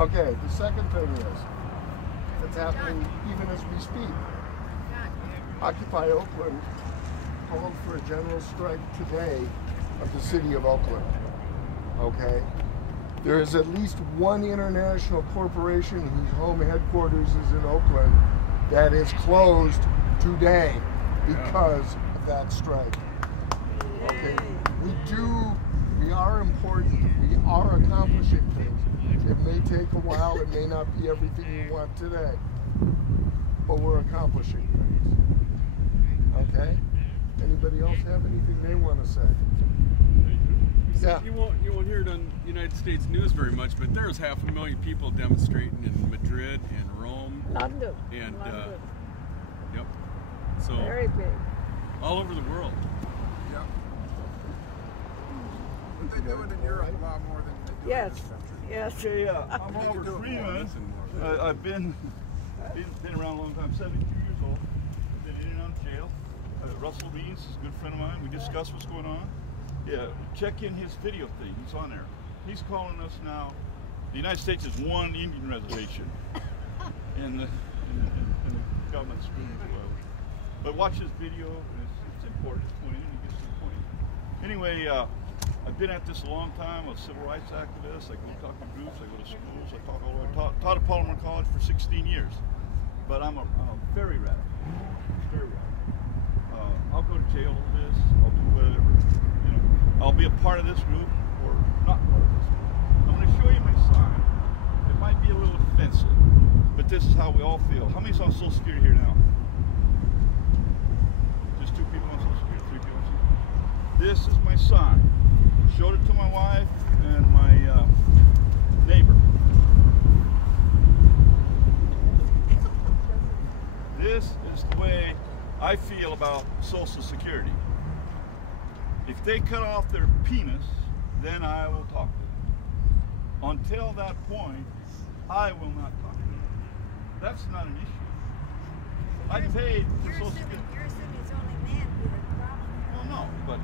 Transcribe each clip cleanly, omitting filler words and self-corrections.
Okay, the second thing is, it's happening even as we speak. Occupy Oakland called for a general strike today of the city of Oakland. Okay? There is at least one international corporation whose home headquarters is in Oakland that is closed today because of that strike. Okay? We are important. We are accomplishing things. It may take a while. It may not be everything you want today. But we're accomplishing things. Okay? Anybody else have anything they want to say? Yeah. You won't hear it on United States news very much, but there's 500,000 people demonstrating in Madrid and Rome. London. And London. Yep. So very big. All over the world. Yep. But they do it in Europe a lot more than they do in this country. Yes. Okay, I'm Oliver Freeman. I've been around a long time, 72 years old. Been in and out of jail. Russell Means is a good friend of mine. We discuss what's going on. Yeah, check in his video thing. He's on there. He's calling us now. The United States is one Indian reservation, and the government's screwing as well. But watch his video. It's important. It's pointed, and he gets to the point. Anyway, I've been at this a long time. I'm a civil rights activist. I go talk to groups. I go to schools. I talk all over. Taught at Palmer College for 16 years. But I'm a very radical. Very radical. I'll go to jail over this. I'll do whatever. You know, I'll be a part of this group or not part of this group. I'm going to show you my sign. It might be a little offensive, but this is how we all feel. How many's on Social Security here now? Just 2 people on Social Security, 3 people on Social Security. This is my sign. Showed it to my wife and my neighbor. This is the way I feel about Social Security. If they cut off their penis, then I will talk to them. Until that point, I will not talk to them. That's not an issue. I paid for Social Security. You're assuming it's only men who have the problem. Well, no, but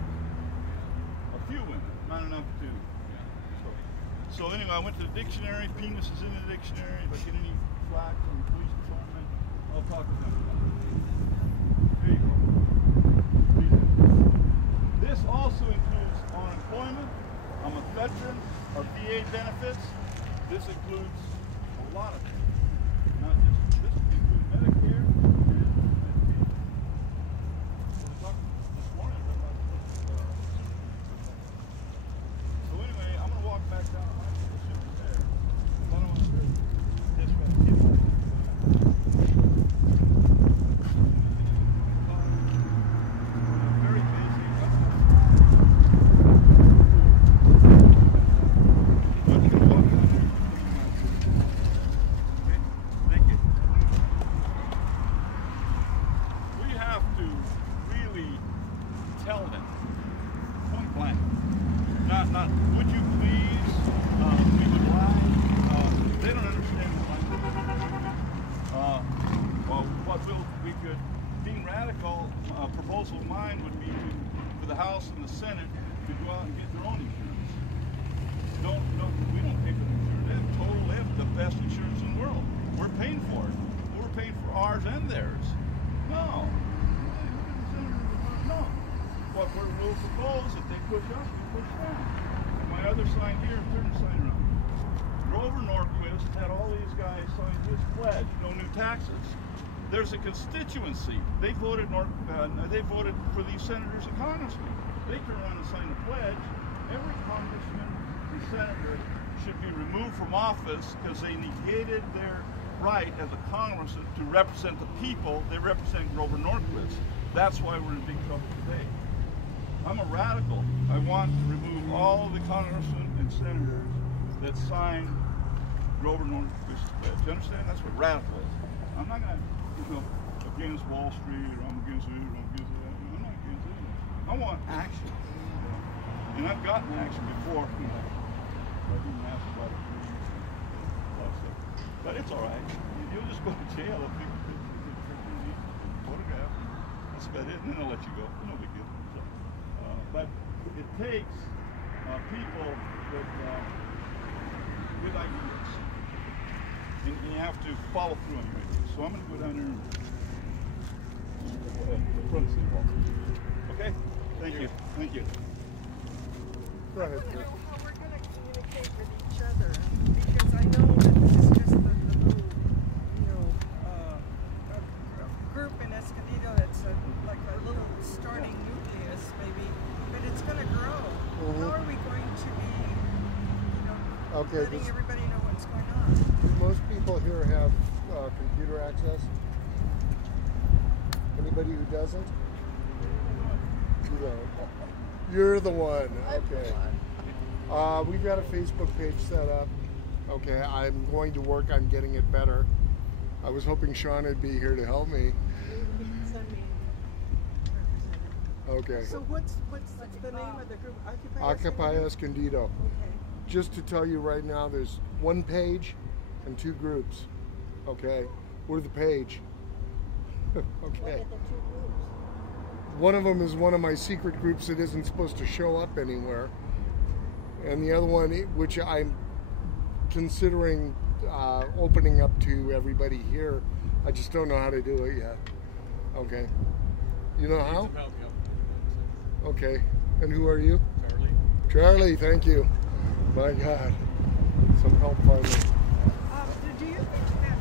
a few women, not enough to. So anyway, I went to the dictionary. Penis is in the dictionary. If I get any flack from the police patrolman, I'll talk to them about it. There you go. This also includes unemployment. I'm a veteran. Our VA benefits. This includes a lot of things. Not just this includes Medicare and Medicaid. So we talked this morning about so anyway, I'm going to walk back down the line. There. I don't want to do this way. Very basic. Okay, thank you. We have to really tell them point blank. Not would you please, we would like, they don't understand the language. Well, we could, being radical, a proposal of mine would be for the House and the Senate to go out and get their own insurance. We don't pay for the insurance. They have the best insurance in the world. We're paying for it. We're paying for ours and theirs. No. No. What we'll propose that they push us, we push them. And my other sign here, turn the sign around. Grover Norquist had all these guys sign his pledge, no new taxes. There's a constituency. They voted for these senators and congressmen. They turn around and sign the pledge. Every congressman and senator should be removed from office because they negated their right as a congressman to represent the people. They represent Grover Norquist. That's why we're in big trouble today. I'm a radical. I want to remove all of the congressmen and senators that signed Grover Norquist's pledge. You understand? That's what radical is. I'm not going to, against Wall Street, or I'm against it, or I'm against that. I'm not against it. I want action. And I've gotten action before. I didn't ask about it. But it's all right. You'll just go to jail if you photograph. That's about it. And then they'll let you go. No big deal. So, but it takes people with ideas. you have to follow through on your ideas. So I'm going to go down there and front of City Hall. Okay? Thank you. Thank you. Go ahead. I don't know how we're going to communicate with each other, because I know that this is just a little, group in Escondido that's like a little starting nucleus, maybe, but it's going to grow. How are we going to be, letting everybody know what's going on? Do most people here have computer access? Anybody who doesn't? You don't. You're the one. Okay. We've got a Facebook page set up. Okay, I'm going to work on getting it better. I was hoping Sean would be here to help me. Okay. So what's the name of the group? Occupy Escondido. Okay. Just to tell you right now, there's one page and 2 groups. Okay, we're the page. Okay. One of them is one of my secret groups that isn't supposed to show up anywhere, and the other one, which I'm considering opening up to everybody here, I just don't know how to do it yet. Okay. You know how? Okay. And who are you? Charlie. Charlie, thank you. My God. Some help finally. Do you think that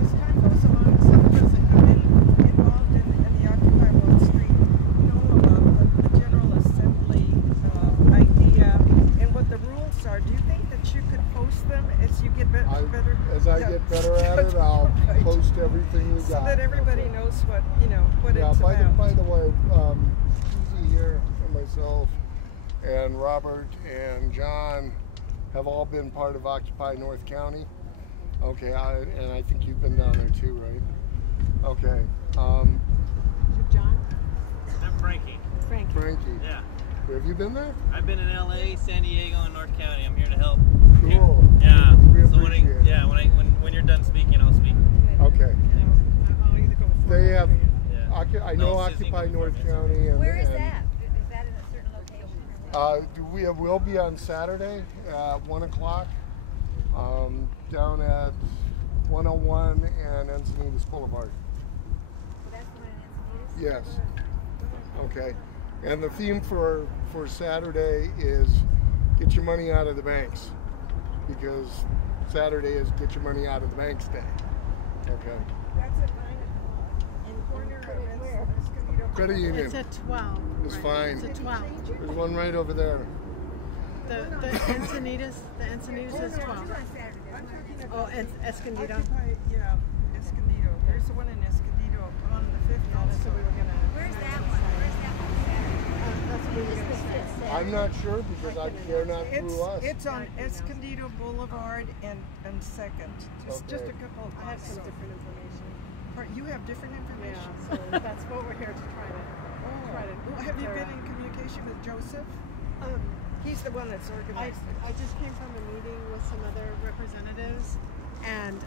as time goes on, some of us that have been involved in the Occupy Wall Street know about the General Assembly idea and what the rules are? Do you think that you could post them as you get better? As I get better at it, I'll post everything we got. So that everybody knows what it's about. By the way, Susie here and myself and Robert and John have all been part of Occupy North County. Okay, and I think you've been down there too, right? Okay. John? I'm Frankie. Frankie. Yeah. Have you been there? I've been in LA, San Diego, and North County. I'm here to help. Cool. Yeah. We So appreciate it. when you're done speaking, I'll speak. Okay. I'll either go before They have. Yeah. I know No, Susie Occupy can North confirm it. County. And, Where is and, that? Is that in a certain location? We'll be on Saturday at 1 o'clock down at 101 and Encinitas Boulevard. So that's the one in Escondido? Yes. Okay. And the theme for Saturday is get your money out of the banks, because Saturday is get your money out of the banks day. Okay. That's at 9 o'clock in the corner of Escondido. Credit union. It's at 12. It's right? fine. It's at 12. There's one right over there. The Encinitas is 12. I'm talking about Oh, it's Escondido. Occupy, Escondido. There's the one in Escondido on the 5th also. We were gonna. Where's that one? Where's that one Saturday? That's what we were gonna say. I'm not sure because they're not through us. It's on Escondido Boulevard and 2nd. Just Okay. a couple of I have some blocks. different information. You have different Yeah, information? so that's what we're here to try to. Well, have you clear been up. in communication with Joseph? He's the one that's I organized it. just came from a meeting with some other representatives, and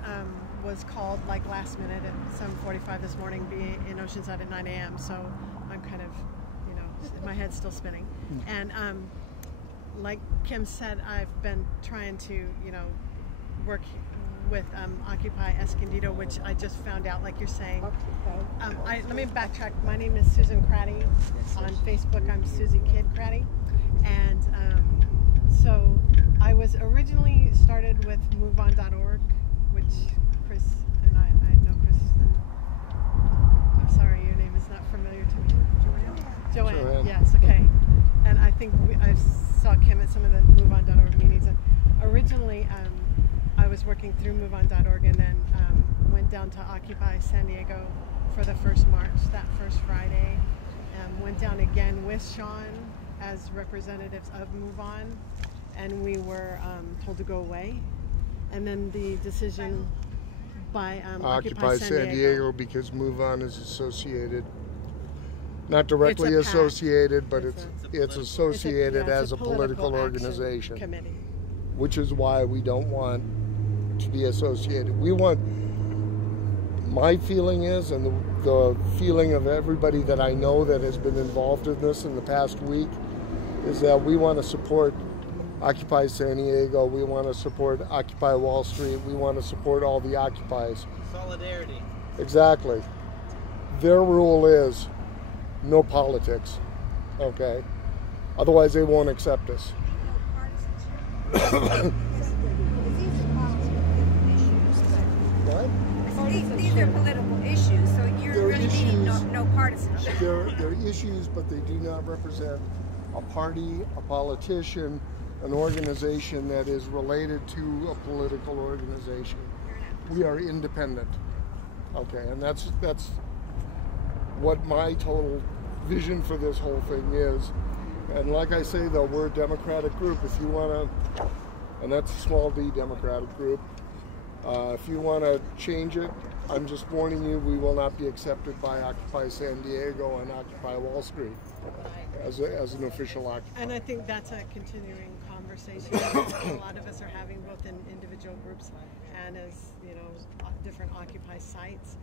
was called like last minute at 7:45 this morning, being in Oceanside at 9 a.m. So I'm kind of, my head's still spinning. And like Kim said, I've been trying to, work with Occupy Escondido, which I just found out, like you're saying. Let me backtrack. My name is Susan Craddy. On Facebook, I'm Susie Kidd Craddy. And so I was originally started with MoveOn.org, which Chris and I know Chris. I'm sorry, your name is not familiar to me. Joanne. Yes, okay. And I think I saw Kim at some of the MoveOn.org meetings. And originally, I was working through MoveOn.org and then went down to Occupy San Diego for the first march, that first Friday. Went down again with Sean as representatives of MoveOn, and we were told to go away. And then the decision by Occupy San Diego, because MoveOn is associated, not directly associated, but it's associated as a political organization, committee. Which is why we don't want to be associated. We want, my feeling is, and the feeling of everybody that I know that has been involved in this in the past week, is that we want to support Occupy San Diego. We want to support Occupy Wall Street. We want to support all the Occupies. Solidarity. Exactly. Their rule is no politics. Okay? Otherwise, they won't accept us. What? These are political issues, so you're They're really meaning issues. no partisanship. They're issues, but they do not represent a party, a politician, an organization that is related to a political organization. We are independent. Okay, and that's what my total vision for this whole thing is. And like I say, though, we're a democratic group. If you want to, and that's a small d democratic group, if you want to change it, I'm just warning you, we will not be accepted by Occupy San Diego and Occupy Wall Street as an official occupy. And I think that's a continuing conversation that a lot of us are having, both in individual groups and as, you know, different Occupy sites.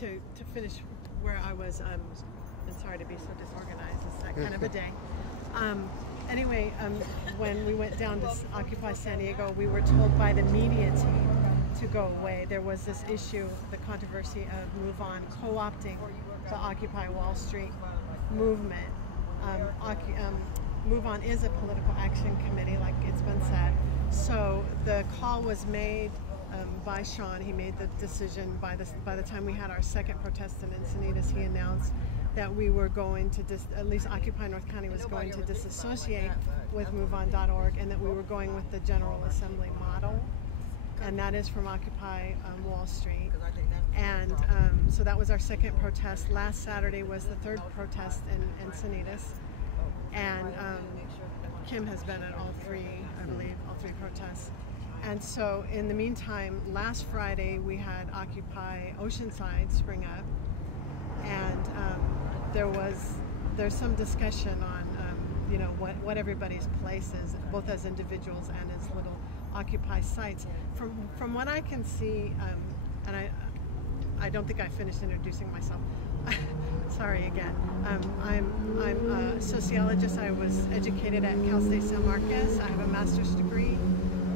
To finish where I was, and sorry to be so disorganized, it's that kind of a day. Anyway, when we went down to Occupy San Diego, we were told by the media team to go away. There was this issue, the controversy of Move On co-opting the Occupy Wall Street movement. Move On is a political action committee, like it's been said. So the call was made by Sean. He made the decision by the time we had our second protest in Encinitas. He announced that we were going to, at least Occupy North County was going to disassociate with MoveOn.org, and that we were going with the General Assembly model, and that is from Occupy Wall Street. And so that was our second protest. Last Saturday was the third protest in Encinitas, and Kim has been at all three, I believe, all three protests. And so in the meantime, last Friday we had Occupy Oceanside spring up, and there's some discussion on you know, what everybody's place is, both as individuals and as little Occupy sites. From what I can see, and I don't think I finished introducing myself. Sorry again. I'm a sociologist. I was educated at Cal State San Marcos. I have a master's degree,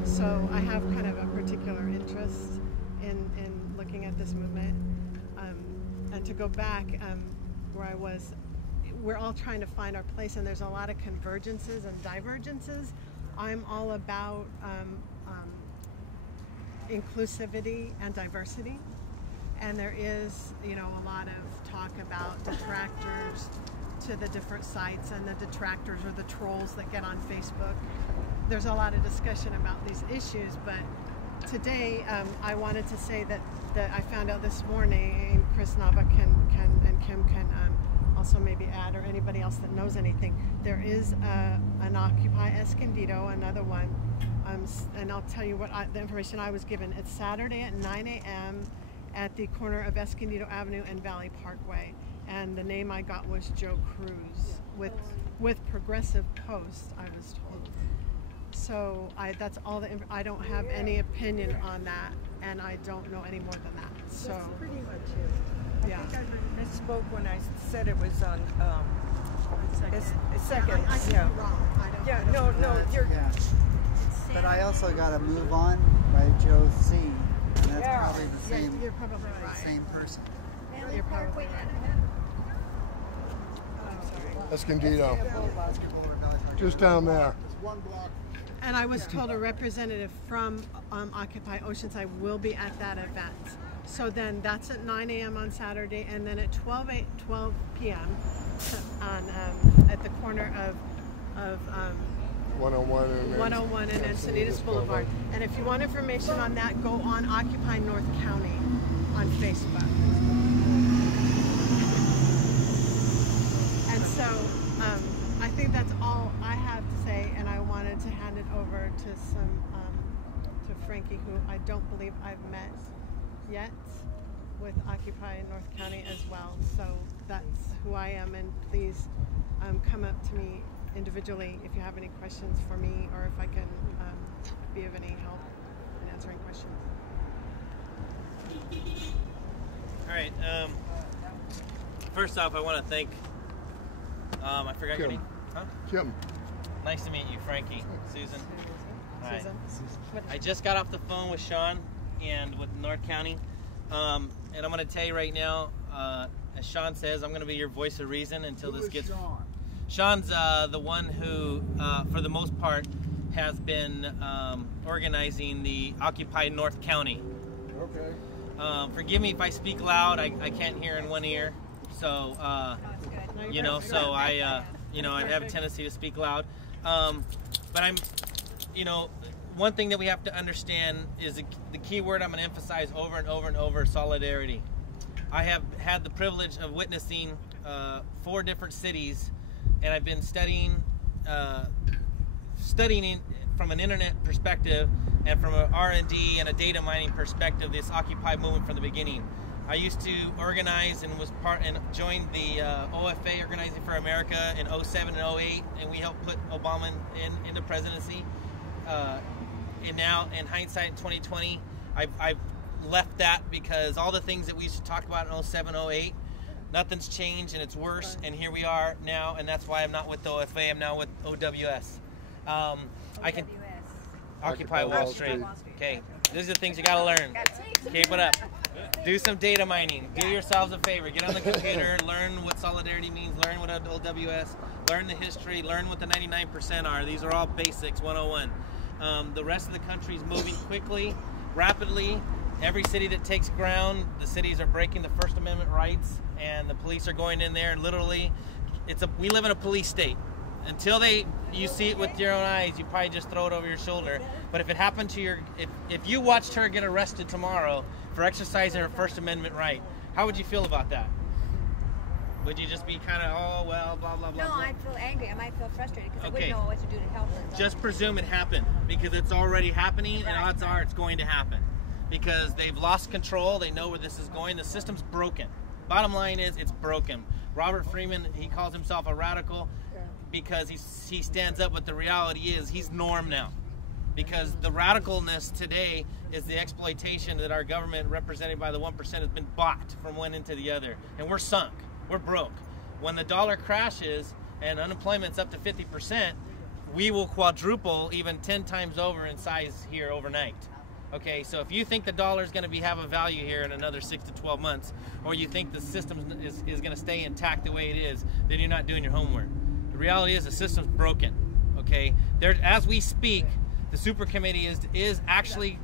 so I have kind of a particular interest in looking at this movement. And to go back where I was, we're all trying to find our place, and there's a lot of convergences and divergences. I'm all about inclusivity and diversity, and there is, you know, a lot of talk about detractors to the different sites, and the detractors are the trolls that get on Facebook. There's a lot of discussion about these issues, but today I wanted to say that I found out this morning, and Chris Nava and Kim can also maybe add, or anybody else that knows anything, there is an Occupy Escondido, another one, and I'll tell you what the information I was given. It's Saturday at 9 a.m. at the corner of Escondido Avenue and Valley Parkway, and the name I got was Joe Cruz with Progressive Post, I was told. So that's all I don't have any opinion on that, and I don't know any more than that. So that's pretty much it. Yeah. I think I misspoke when I said it was on second. I could be wrong. I don't no, you're. Yeah. But I also got a Move On by Joe C. And that's probably the same. You're probably right. Same person. You're probably right. Escondido, just down there. And I was told a representative from Occupy Oceanside will be at that event. So then that's at 9 a.m. on Saturday, and then at 12 p.m. At the corner of 101 and Encinitas Boulevard. And if you want information on that, go on Occupy North County on Facebook. And so I think that's all I have to say, and I wanted to hand it over to to Frankie, who I don't believe I've met yet with Occupy North County as well. So that's who I am, and please come up to me individually if you have any questions for me, or if I can be of any help in answering questions. All right. First off, I want to thank. I forgot your name. Huh? Kim. Nice to meet you, Frankie. Susan. Hi. Susan. I just got off the phone with Sean and with North County. And I'm going to tell you right now, as Sean says, I'm going to be your voice of reason until this gets... Sean? Sean's the one who, for the most part, has been organizing the occupied North County. Okay. Forgive me if I speak loud. I can't hear in one ear. So, you know, so I have a tendency to speak loud. But I'm, you know, one thing that we have to understand is the key word I'm going to emphasize over and over and over: solidarity. I have had the privilege of witnessing 4 different cities, and I've been studying from an internet perspective and from an R&D and a data mining perspective this Occupy movement from the beginning. I used to organize and was joined the OFA, Organizing for America, in 07 and 08, and we helped put Obama in the presidency. And now, in hindsight, in 2020, I've left that because all the things that we used to talk about in 07, 08, nothing's changed and it's worse, and here we are now, and that's why I'm not with the OFA, I'm now with OWS. I can Occupy Wall Street. Okay, these are the things you gotta learn. Keep it up. Do some data mining. Do yourselves a favor. Get on the computer, learn what solidarity means, learn what OWS, learn the history, learn what the 99% are. These are all basics, 101. The rest of the country is moving quickly, rapidly. Every city that takes ground, the cities are breaking the First Amendment rights, and the police are going in there and literally, we live in a police state. Until you see it with your own eyes, you probably just throw it over your shoulder. But if it happened to if you watched her get arrested tomorrow for exercising her First Amendment right, how would you feel about that? Would you just be kind of, oh, well, blah, blah, blah, No, blah? I'd feel angry. I might feel frustrated because Okay. I wouldn't know what to do to help her. Just presume it happened, because it's already happening, and odds are it's going to happen. Because they've lost control, they know where this is going, the system's broken. Bottom line is, it's broken. Robert Freeman, he calls himself a radical because he stands up, but the reality is he's norm now. Because the radicalness today is the exploitation that our government, represented by the 1%, has been bought from one end to the other. And we're sunk. We're broke. When the dollar crashes and unemployment's up to 50%, we will quadruple, even 10 times over in size here overnight. Okay, so if you think the dollar is going to have a value here in another 6 to 12 months, or you think the system is going to stay intact the way it is, then you're not doing your homework. The reality is the system's broken. Okay, as we speak, the super committee is actually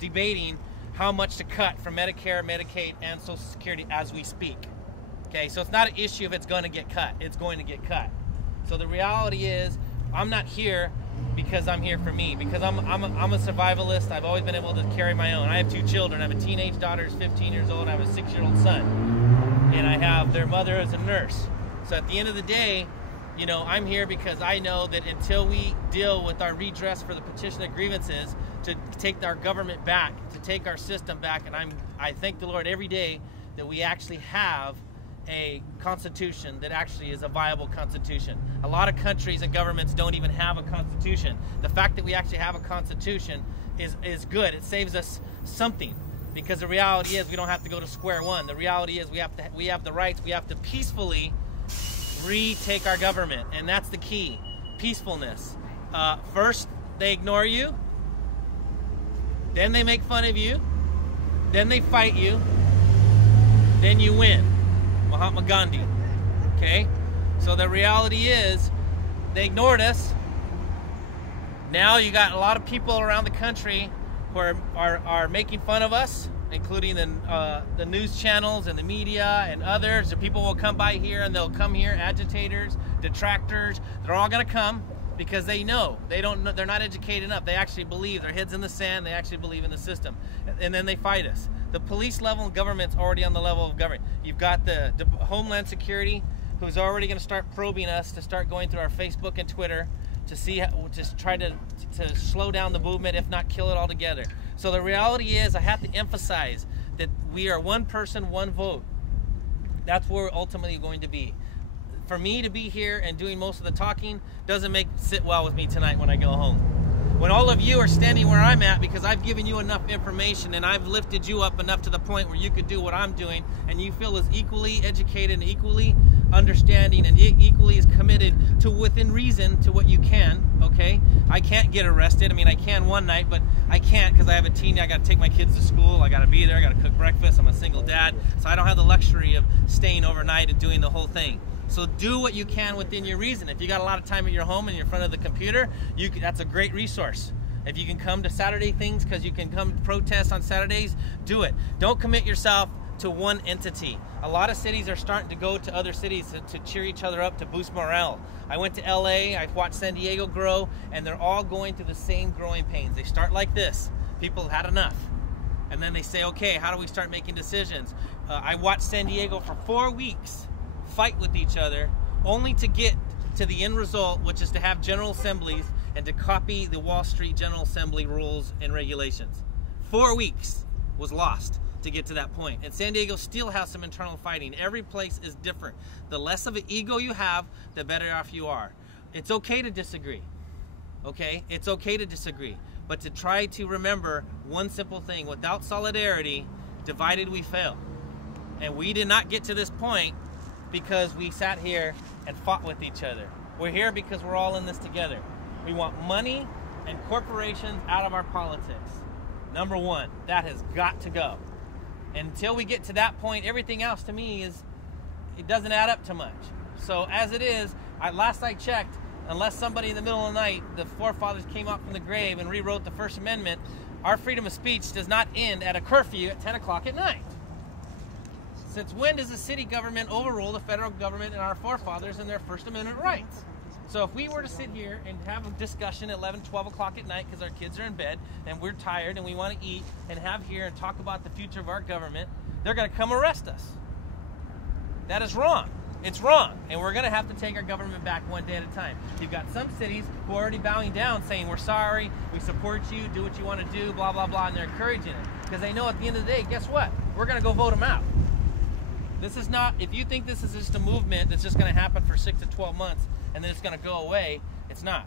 debating how much to cut from Medicare, Medicaid, and Social Security as we speak. Okay, so it's not an issue if it's going to get cut. It's going to get cut. So the reality is, I'm not here because I'm here for me. Because I'm a survivalist. I've always been able to carry my own. I have 2 children. I have a teenage daughter who's 15 years old. I have a 6-year-old son, and I have their mother as a nurse. So at the end of the day, you know, I'm here because I know that until we deal with our redress for the petition of grievances, to take our government back, to take our system back, and I thank the Lord every day that we actually have a constitution that actually is a viable constitution. A lot of countries and governments don't even have a constitution. The fact that we actually have a constitution is good. It saves us something, because the reality is we don't have to go to square one. The reality is we have the rights. We have to peacefully retake our government, and that's the key. Peacefulness. First, they ignore you. Then they make fun of you. Then they fight you. Then you win. Mahatma Gandhi. Okay? So the reality is, they ignored us. Now you got a lot of people around the country who are making fun of us, including the news channels and the media and others. The people will come by here and they'll come here, agitators, detractors. They're all going to come because they know. They're not educated enough. They actually believe. Their heads in the sand. They actually believe in the system. And then they fight us. The police level of government's already on the level of government. You've got the Homeland Security, who's already going to start probing us, to start going through our Facebook and Twitter to see to try to slow down the movement, if not kill it altogether. So the reality is, I have to emphasize that we are one person, one vote. That's where we're ultimately going to be. For me to be here and doing most of the talking doesn't sit well with me tonight when I go home. When all of you are standing where I'm at because I've given you enough information and I've lifted you up enough to the point where you could do what I'm doing, and you feel as equally educated and equally understanding and equally as committed to within reason to what you can, okay? I can't get arrested. I mean, I can one night, but I can't because I have a teen. I got to take my kids to school. I got to be there. I got to cook breakfast. I'm a single dad, so I don't have the luxury of staying overnight and doing the whole thing. So do what you can within your reason. If you got a lot of time at your home and you're in front of the computer, that's a great resource. If you can come to Saturday things because you can come protest on Saturdays, do it. Don't commit yourself to one entity. A lot of cities are starting to go to other cities to cheer each other up, to boost morale. I went to LA, I watched San Diego grow, and they're all going through the same growing pains. They start like this. People have had enough. And then they say, okay, how do we start making decisions? I watched San Diego for 4 weeks fight with each other, only to get to the end result, which is to have general assemblies and to copy the Wall Street General Assembly rules and regulations. 4 weeks was lost to get to that point. And San Diego still has some internal fighting. Every place is different. The less of an ego you have, the better off you are. It's okay to disagree. Okay? It's okay to disagree. But to try to remember one simple thing: without solidarity, divided we fail. And we did not get to this point because we sat here and fought with each other. We're here because we're all in this together. We want money and corporations out of our politics. Number one, that has got to go. Until we get to that point, everything else to me it doesn't add up to much. So as it is, last I checked, unless somebody in the middle of the night, the forefathers came up from the grave and rewrote the First Amendment, our freedom of speech does not end at a curfew at 10 o'clock at night. Since when does the city government overrule the federal government and our forefathers and their First Amendment rights? So if we were to sit here and have a discussion at 11, 12 o'clock at night because our kids are in bed and we're tired and we want to eat and have here and talk about the future of our government, they're going to come arrest us. That is wrong. It's wrong. And we're going to have to take our government back one day at a time. You've got some cities who are already bowing down saying, we're sorry, we support you, do what you want to do, blah, blah, blah, and they're encouraging it. Because they know at the end of the day, guess what? We're going to go vote them out. This is not, if you think this is just a movement that's just going to happen for 6 to 12 months and then it's going to go away, it's not.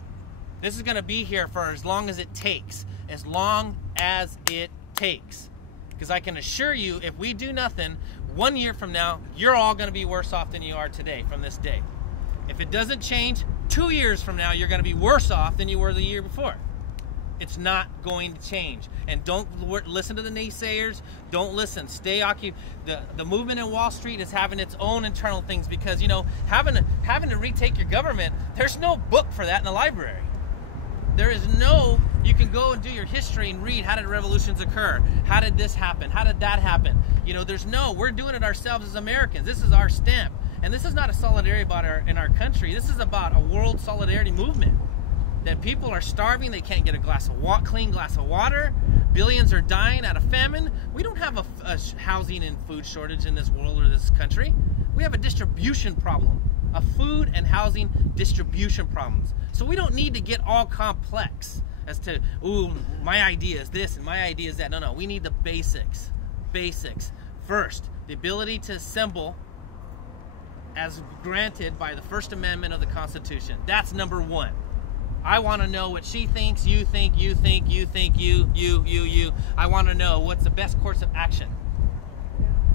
This is going to be here for as long as it takes. As long as it takes. Because I can assure you, if we do nothing, 1 year from now, you're all going to be worse off than you are today from this day. If it doesn't change, 2 years from now, you're going to be worse off than you were the year before. It's not going to change. And don't listen to the naysayers. Don't listen. Stay occupied. The movement in Wall Street is having its own internal things because, you know, having to retake your government, there's no book for that in the library. There is no, you can go and do your history and read how did revolutions occur? How did this happen? How did that happen? You know, we're doing it ourselves as Americans. This is our stamp. And this is not a solidarity about in our country. This is about a world solidarity movement. That people are starving, they can't get a clean glass of water, billions are dying out of famine. We don't have a housing and food shortage in this world or this country. We have a distribution problem, a food and housing distribution problems. So we don't need to get all complex as to, ooh, my idea is this and my idea is that. No, we need the basics. Basics. First, the ability to assemble as granted by the First Amendment of the Constitution. That's number one. I want to know what she thinks, you think, you think, you think, you. I want to know what's the best course of action.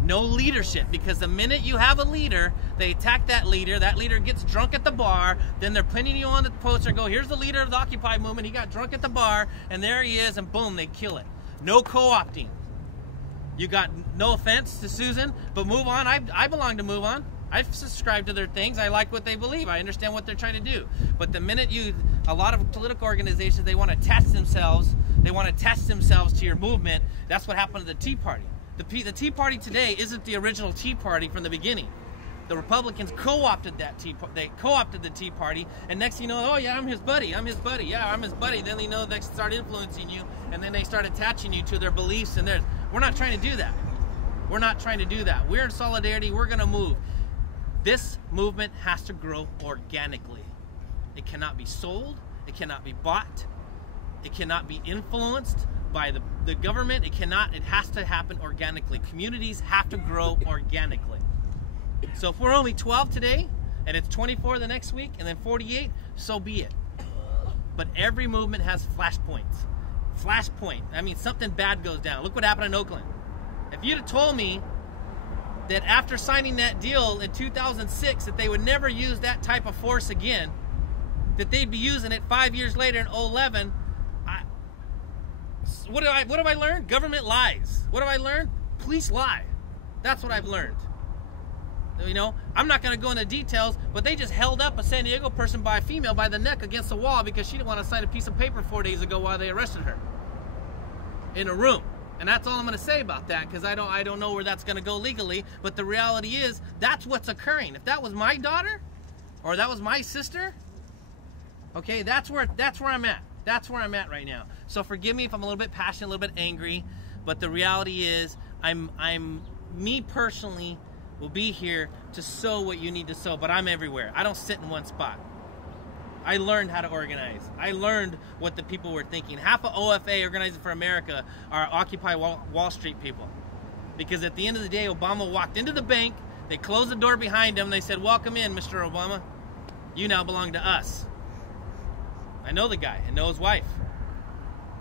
No leadership, because the minute you have a leader, they attack that leader gets drunk at the bar, then they're pinning you on the poster and go, here's the leader of the Occupy movement, he got drunk at the bar, and there he is, and boom, they kill it. No co-opting. You got, no offense to Susan, but Move On, I belong to Move On. I've subscribed to their things. I like what they believe. I understand what they're trying to do. But the minute a lot of political organizations, they want to test themselves. They want to test themselves to your movement. That's what happened to the Tea Party. The Tea Party today isn't the original Tea Party from the beginning. The Republicans co-opted that they co-opted the Tea Party, and next thing you know, oh yeah, I'm his buddy. Yeah, I'm his buddy. Then they know they start influencing you, and then they start attaching you to their beliefs and theirs. We're not trying to do that. We're not trying to do that. We're in solidarity. We're going to move. This movement has to grow organically. It cannot be sold. It cannot be bought. It cannot be influenced by the government. It has to happen organically. Communities have to grow organically. So if we're only 12 today, and it's 24 the next week, and then 48, so be it. but every movement has flashpoints. Flashpoint. I mean, something bad goes down. Look what happened in Oakland. If you'd have told me that after signing that deal in 2006 that they would never use that type of force again, that they'd be using it 5 years later in 2011, what have I learned? Government lies. What have I learned? Police lie. That's what I've learned. You know, I'm not going to go into details, but they just held up a San Diego person by a female by the neck against the wall because she didn't want to sign a piece of paper 4 days ago while they arrested her in a room. And that's all I'm going to say about that, because I don't know where that's going to go legally. But the reality is, that's what's occurring. If that was my daughter, or that was my sister, okay, that's where I'm at. That's where I'm at right now. So forgive me if I'm a little bit passionate, a little bit angry, but the reality is, me personally will be here to sow what you need to sow, but I'm everywhere. I don't sit in one spot. I learned how to organize. I learned what the people were thinking. Half of OFA, Organizing for America, are Occupy Wall Street people. Because at the end of the day, Obama walked into the bank, they closed the door behind him, they said, "Welcome in, Mr. Obama. You now belong to us." I know the guy, I know his wife.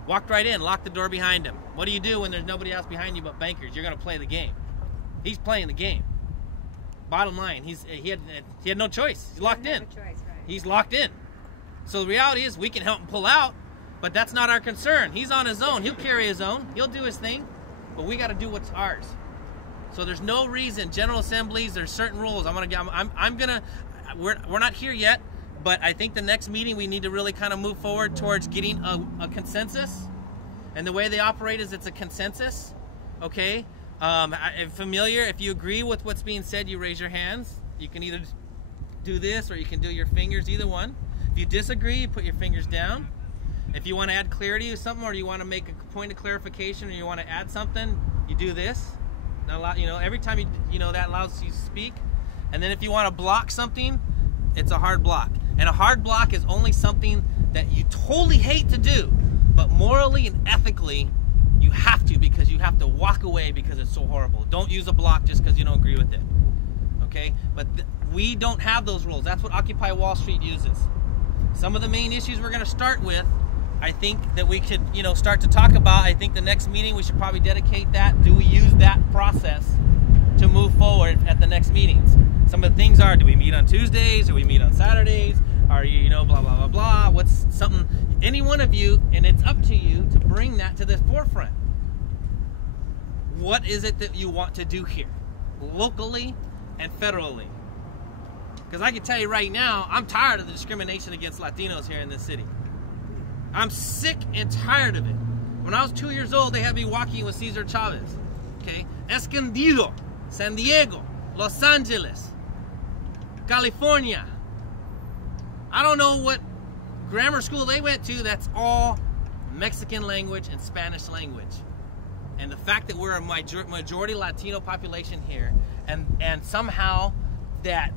Walked right in, locked the door behind him. What do you do when there's nobody else behind you but bankers? You're going to play the game. He's playing the game. Bottom line, he had no choice. He's locked in. He's locked in. So the reality is, we can help him pull out, but that's not our concern. He's on his own. He'll carry his own. He'll do his thing, but we got to do what's ours. So there's no reason. General assemblies, there's certain rules. We're not here yet, but I think the next meeting we need to really kind of move forward towards getting a consensus. And the way they operate is it's a consensus. Okay. Familiar, if you agree with what's being said, you raise your hands. You can either do this or you can do your fingers, either one. If you disagree, you put your fingers down. If you want to add clarity to something, or you want to make a point of clarification, or you want to add something, you do this. Every time that allows you to speak. And then if you want to block something, it's a hard block. And a hard block is only something that you totally hate to do, but morally and ethically, you have to, because you have to walk away because it's so horrible. Don't use a block just because you don't agree with it. Okay? But we don't have those rules. That's what Occupy Wall Street uses. Some of the main issues we're going to start with, I think that we could, start to talk about. I think the next meeting we should probably dedicate that. Do we use that process to move forward at the next meetings? Some of the things are, do we meet on Tuesdays? Do we meet on Saturdays? Are you, blah, blah, blah, blah. What's something, any one of you, and it's up to you to bring that to the forefront. What is it that you want to do here, locally and federally? Because I can tell you right now, I'm tired of the discrimination against Latinos here in this city. I'm sick and tired of it. When I was 2 years old, they had me walking with Cesar Chavez. Okay? Escondido, San Diego, Los Angeles, California. I don't know what grammar school they went to. That's all Mexican language and Spanish language. And the fact that we're a majority Latino population here, and somehow that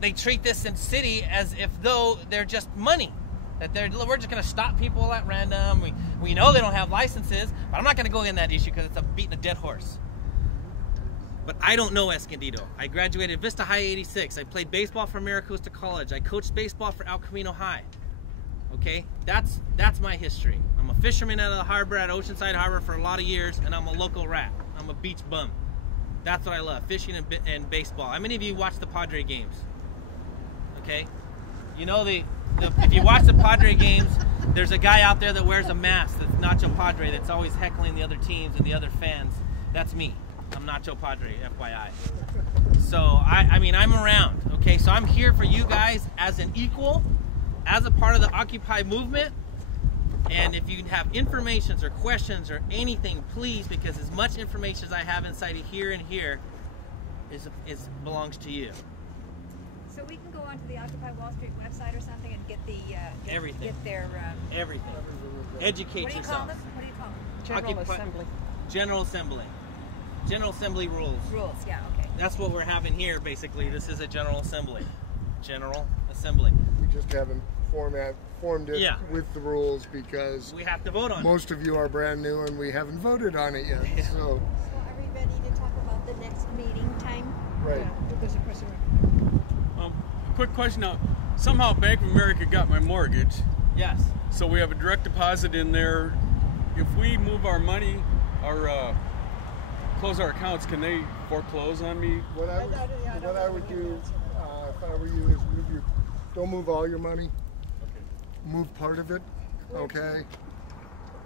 they treat this in city as if though they're just money. That we're just going to stop people at random. We know they don't have licenses, but I'm not going to go in that issue because it's beating a dead horse. But I don't know Escondido. I graduated Vista High 86. I played baseball for Miracosta College. I coached baseball for El Camino High. Okay? That's my history. I'm a fisherman out of the harbor, at Oceanside Harbor for a lot of years, and I'm a local rat. I'm a beach bum. That's what I love, fishing and baseball. How many of you watch the Padre games? Okay? You know if you watch the Padre games, there's a guy out there that wears a mask that's Nacho Padre that's always heckling the other teams and the other fans. That's me. I'm Nacho Padre, FYI. So, I'm around, okay? So I'm here for you guys as an equal, as a part of the Occupy movement. And if you have informations or questions or anything, please, because as much information as I have inside of here and here belongs to you. So we can go onto the Occupy Wall Street website or something and get the everything. Get their everything. Educate what do you yourself. Call them? What do you call them? General Assembly. General Assembly. General Assembly rules. Rules, yeah, okay. That's what we're having here, basically. This is a General Assembly. General Assembly. We just haven't formed it with the rules because we have to vote on it. Most of you are brand new and we haven't voted on it yet. Yeah. So are we ready to talk about the next meeting time? Right. Yeah, there's a question. Quick question now. somehow Bank of America got my mortgage. Yes. So we have a direct deposit in there. If we move our money, close our accounts, can they foreclose on me? What I would do if I were you is don't move all your money. Okay. Move part of it. Okay.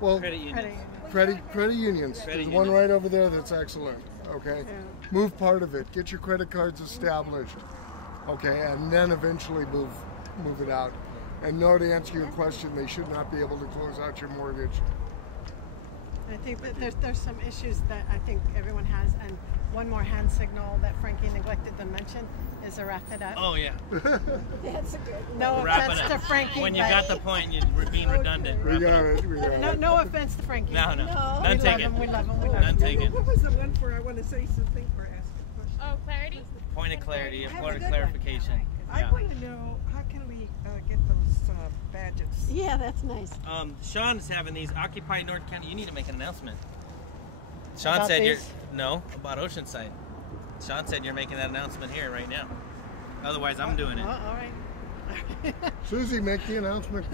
Well, Credit unions. credit unions. There's one right over there that's excellent. Okay. Yeah. Move part of it. Get your credit cards established. Okay, and then eventually move it out. And no, to answer your question, they should not be able to close out your mortgage. I think that there's some issues that I think everyone has, and one more hand signal that Frankie neglected to mention is to wrap it up. Oh yeah. That's a good one. No Wrap offense it to up. Frankie. When you but- got the point, you're being redundant. We Wrap it got up. it. We got it. No offense to Frankie. No. No. None We love taken. him. We love him. We love None him. taken. What was the one for? I want to say something or ask a question. Oh, clarity? Point of clarity, a That's point a of good clarification. one. I Yeah. want to know, how can we get those badges? Yeah, that's nice. Sean's having these. Occupy North County. You need to make an announcement. Sean About said these? about Oceanside. Sean said you're making that announcement here right now. Otherwise, I'm doing it. Well, all right. Susie, make the announcement.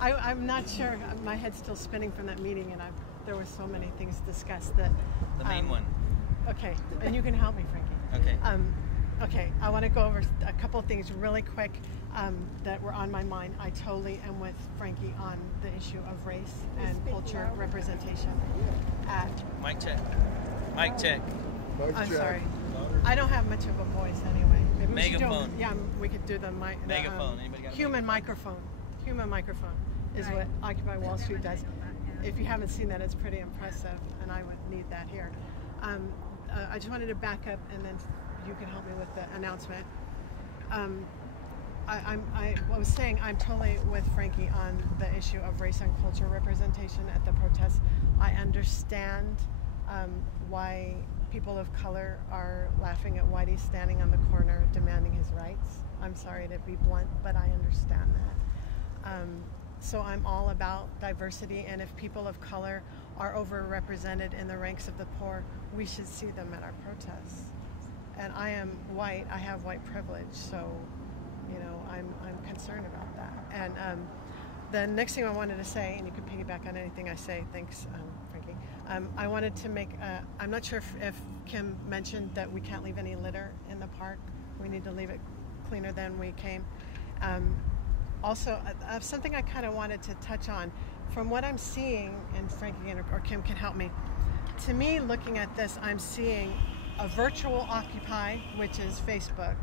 I'm not sure. My head's still spinning from that meeting, and there were so many things discussed that. The main one. Okay, and you can help me, Frankie. Okay. Okay, I want to go over a couple of things really quick that were on my mind. I totally am with Frankie on the issue of race and culture representation. Mic check. Mic check. Mike I'm check. sorry. I don't have much of a voice anyway. Maybe we should do Megaphone. we could do the mic. Megaphone. Anybody got a Human microphone. Human microphone is Right. what Occupy Wall Street does. If you haven't seen that, it's pretty impressive, and I would need that here. I just wanted to back up, and then you can help me with the announcement. I was saying I'm totally with Frankie on the issue of race and culture representation at the protests. I understand why people of color are laughing at Whitey standing on the corner demanding his rights. I'm sorry to be blunt, but I understand that. So I'm all about diversity, and if people of color are overrepresented in the ranks of the poor, we should see them at our protests. And I am white, I have white privilege, so I'm concerned about that. And the next thing I wanted to say, and you can piggyback on anything I say, thanks, Frankie. I wanted to make, I'm not sure if Kim mentioned that we can't leave any litter in the park. We need to leave it cleaner than we came. Also, something I kind of wanted to touch on, from what I'm seeing, and Frankie or Kim can help me, to me, looking at this, I'm seeing a virtual Occupy, which is Facebook.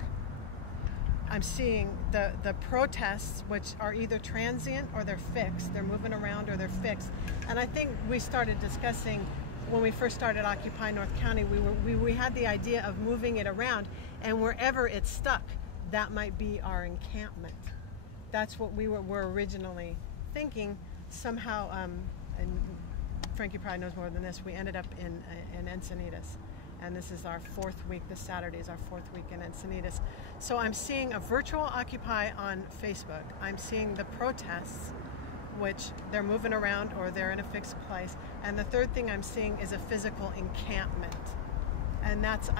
I'm seeing the protests, which are either transient or they're fixed. They're moving around or they're fixed. And I think we started discussing, when we first started Occupy North County, we had the idea of moving it around, and wherever it's stuck, that might be our encampment. That's what we were originally thinking. Somehow, and Frankie probably knows more than this, we ended up in Encinitas. And this is our fourth week. This Saturday is our fourth week in Encinitas. So I'm seeing a virtual Occupy on Facebook. I'm seeing the protests, which they're moving around or they're in a fixed place. And the third thing I'm seeing is a physical encampment. And that's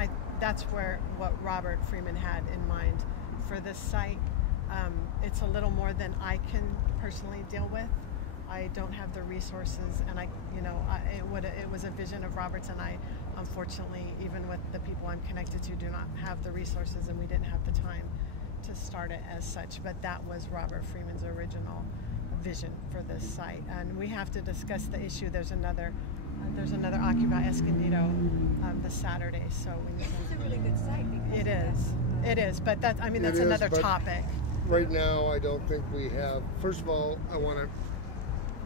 what Robert Freeman had in mind for this site. It's a little more than I can personally deal with. I don't have the resources, and it was a vision of Robert's, and I, unfortunately, even with the people I'm connected to, do not have the resources, and we didn't have the time to start it as such. But that was Robert Freeman's original vision for this site, and we have to discuss the issue. There's another Occupy Escondido this Saturday, so we need This is a really good site. It is, but that's another topic. Right now, I don't think we have. First of all,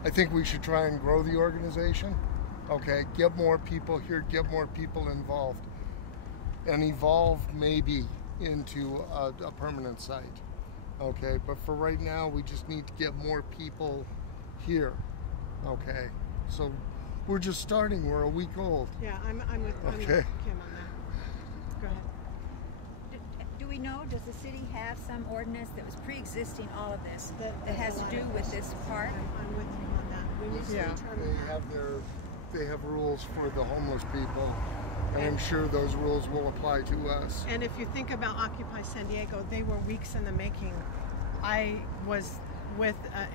I think we should try and grow the organization. Okay, get more people here, get more people involved, and evolve maybe into a permanent site. Okay, but for right now, we just need to get more people here. Okay, so we're just starting. We're a week old. Yeah, I'm with Kim on that. Go ahead. Do we know, does the city have some ordinance that was pre-existing all of this that has to do with this park? I'm with you on that. We need to determine They have rules for the homeless people, and I'm sure those rules will apply to us. And if you think about Occupy San Diego, they were weeks in the making I was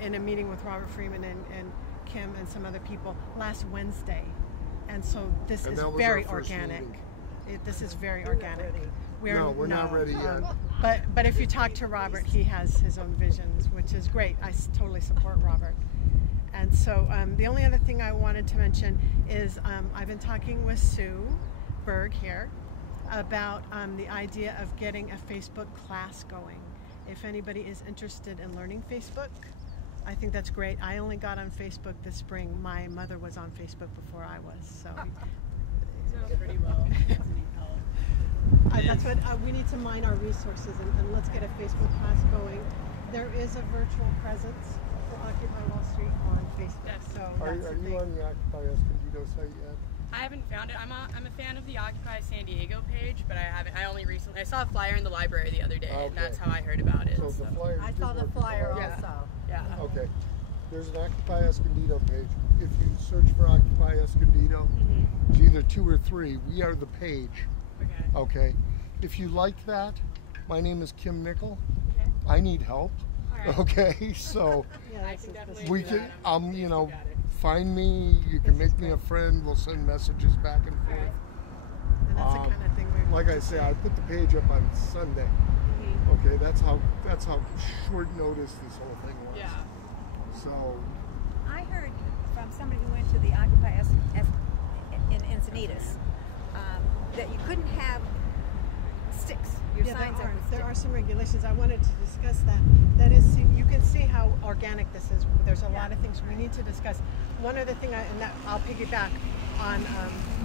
in a meeting with Robert Freeman and Kim and some other people last Wednesday, and so this is very organic. This is very organic. We're not ready yet. But if you talk to Robert, he has his own visions, which is great. I totally support Robert. And so the only other thing I wanted to mention is I've been talking with Sue Berg here about the idea of getting a Facebook class going. If anybody is interested in learning Facebook, I think that's great. I only got on Facebook this spring. My mother was on Facebook before I was, so. Pretty well. That's what we need to mine our resources and let's get a Facebook class going. There is a virtual presence for Occupy Wall Street on Facebook. Yes. So Are you on the Occupy Escondido site yet? I haven't found it. I'm a fan of the Occupy San Diego page, but I only recently saw a flyer in the library the other day, and that's how I heard about it. So the flyer. I saw the flyer also. Yeah. Okay. There's an Occupy Escondido page. If you search for Occupy Escondido, it's either 2 or 3. We are the page. Okay. If you like that, my name is Kim Nickel. Okay. I need help. All right. Okay. So I can definitely we do can. that. You know, find me. You can make me a friend. We'll send messages back and forth. And that's the kind of thing we're. Like I say, I put the page up on Sunday. Okay. That's how short notice this whole thing was. Yeah. So. I heard from somebody who went to the Occupy in Encinitas that you couldn't have sticks. Your signs there are some regulations. I wanted to discuss that. That is, you can see how organic this is. There's a lot of things we need to discuss. One other thing, and that I'll piggyback on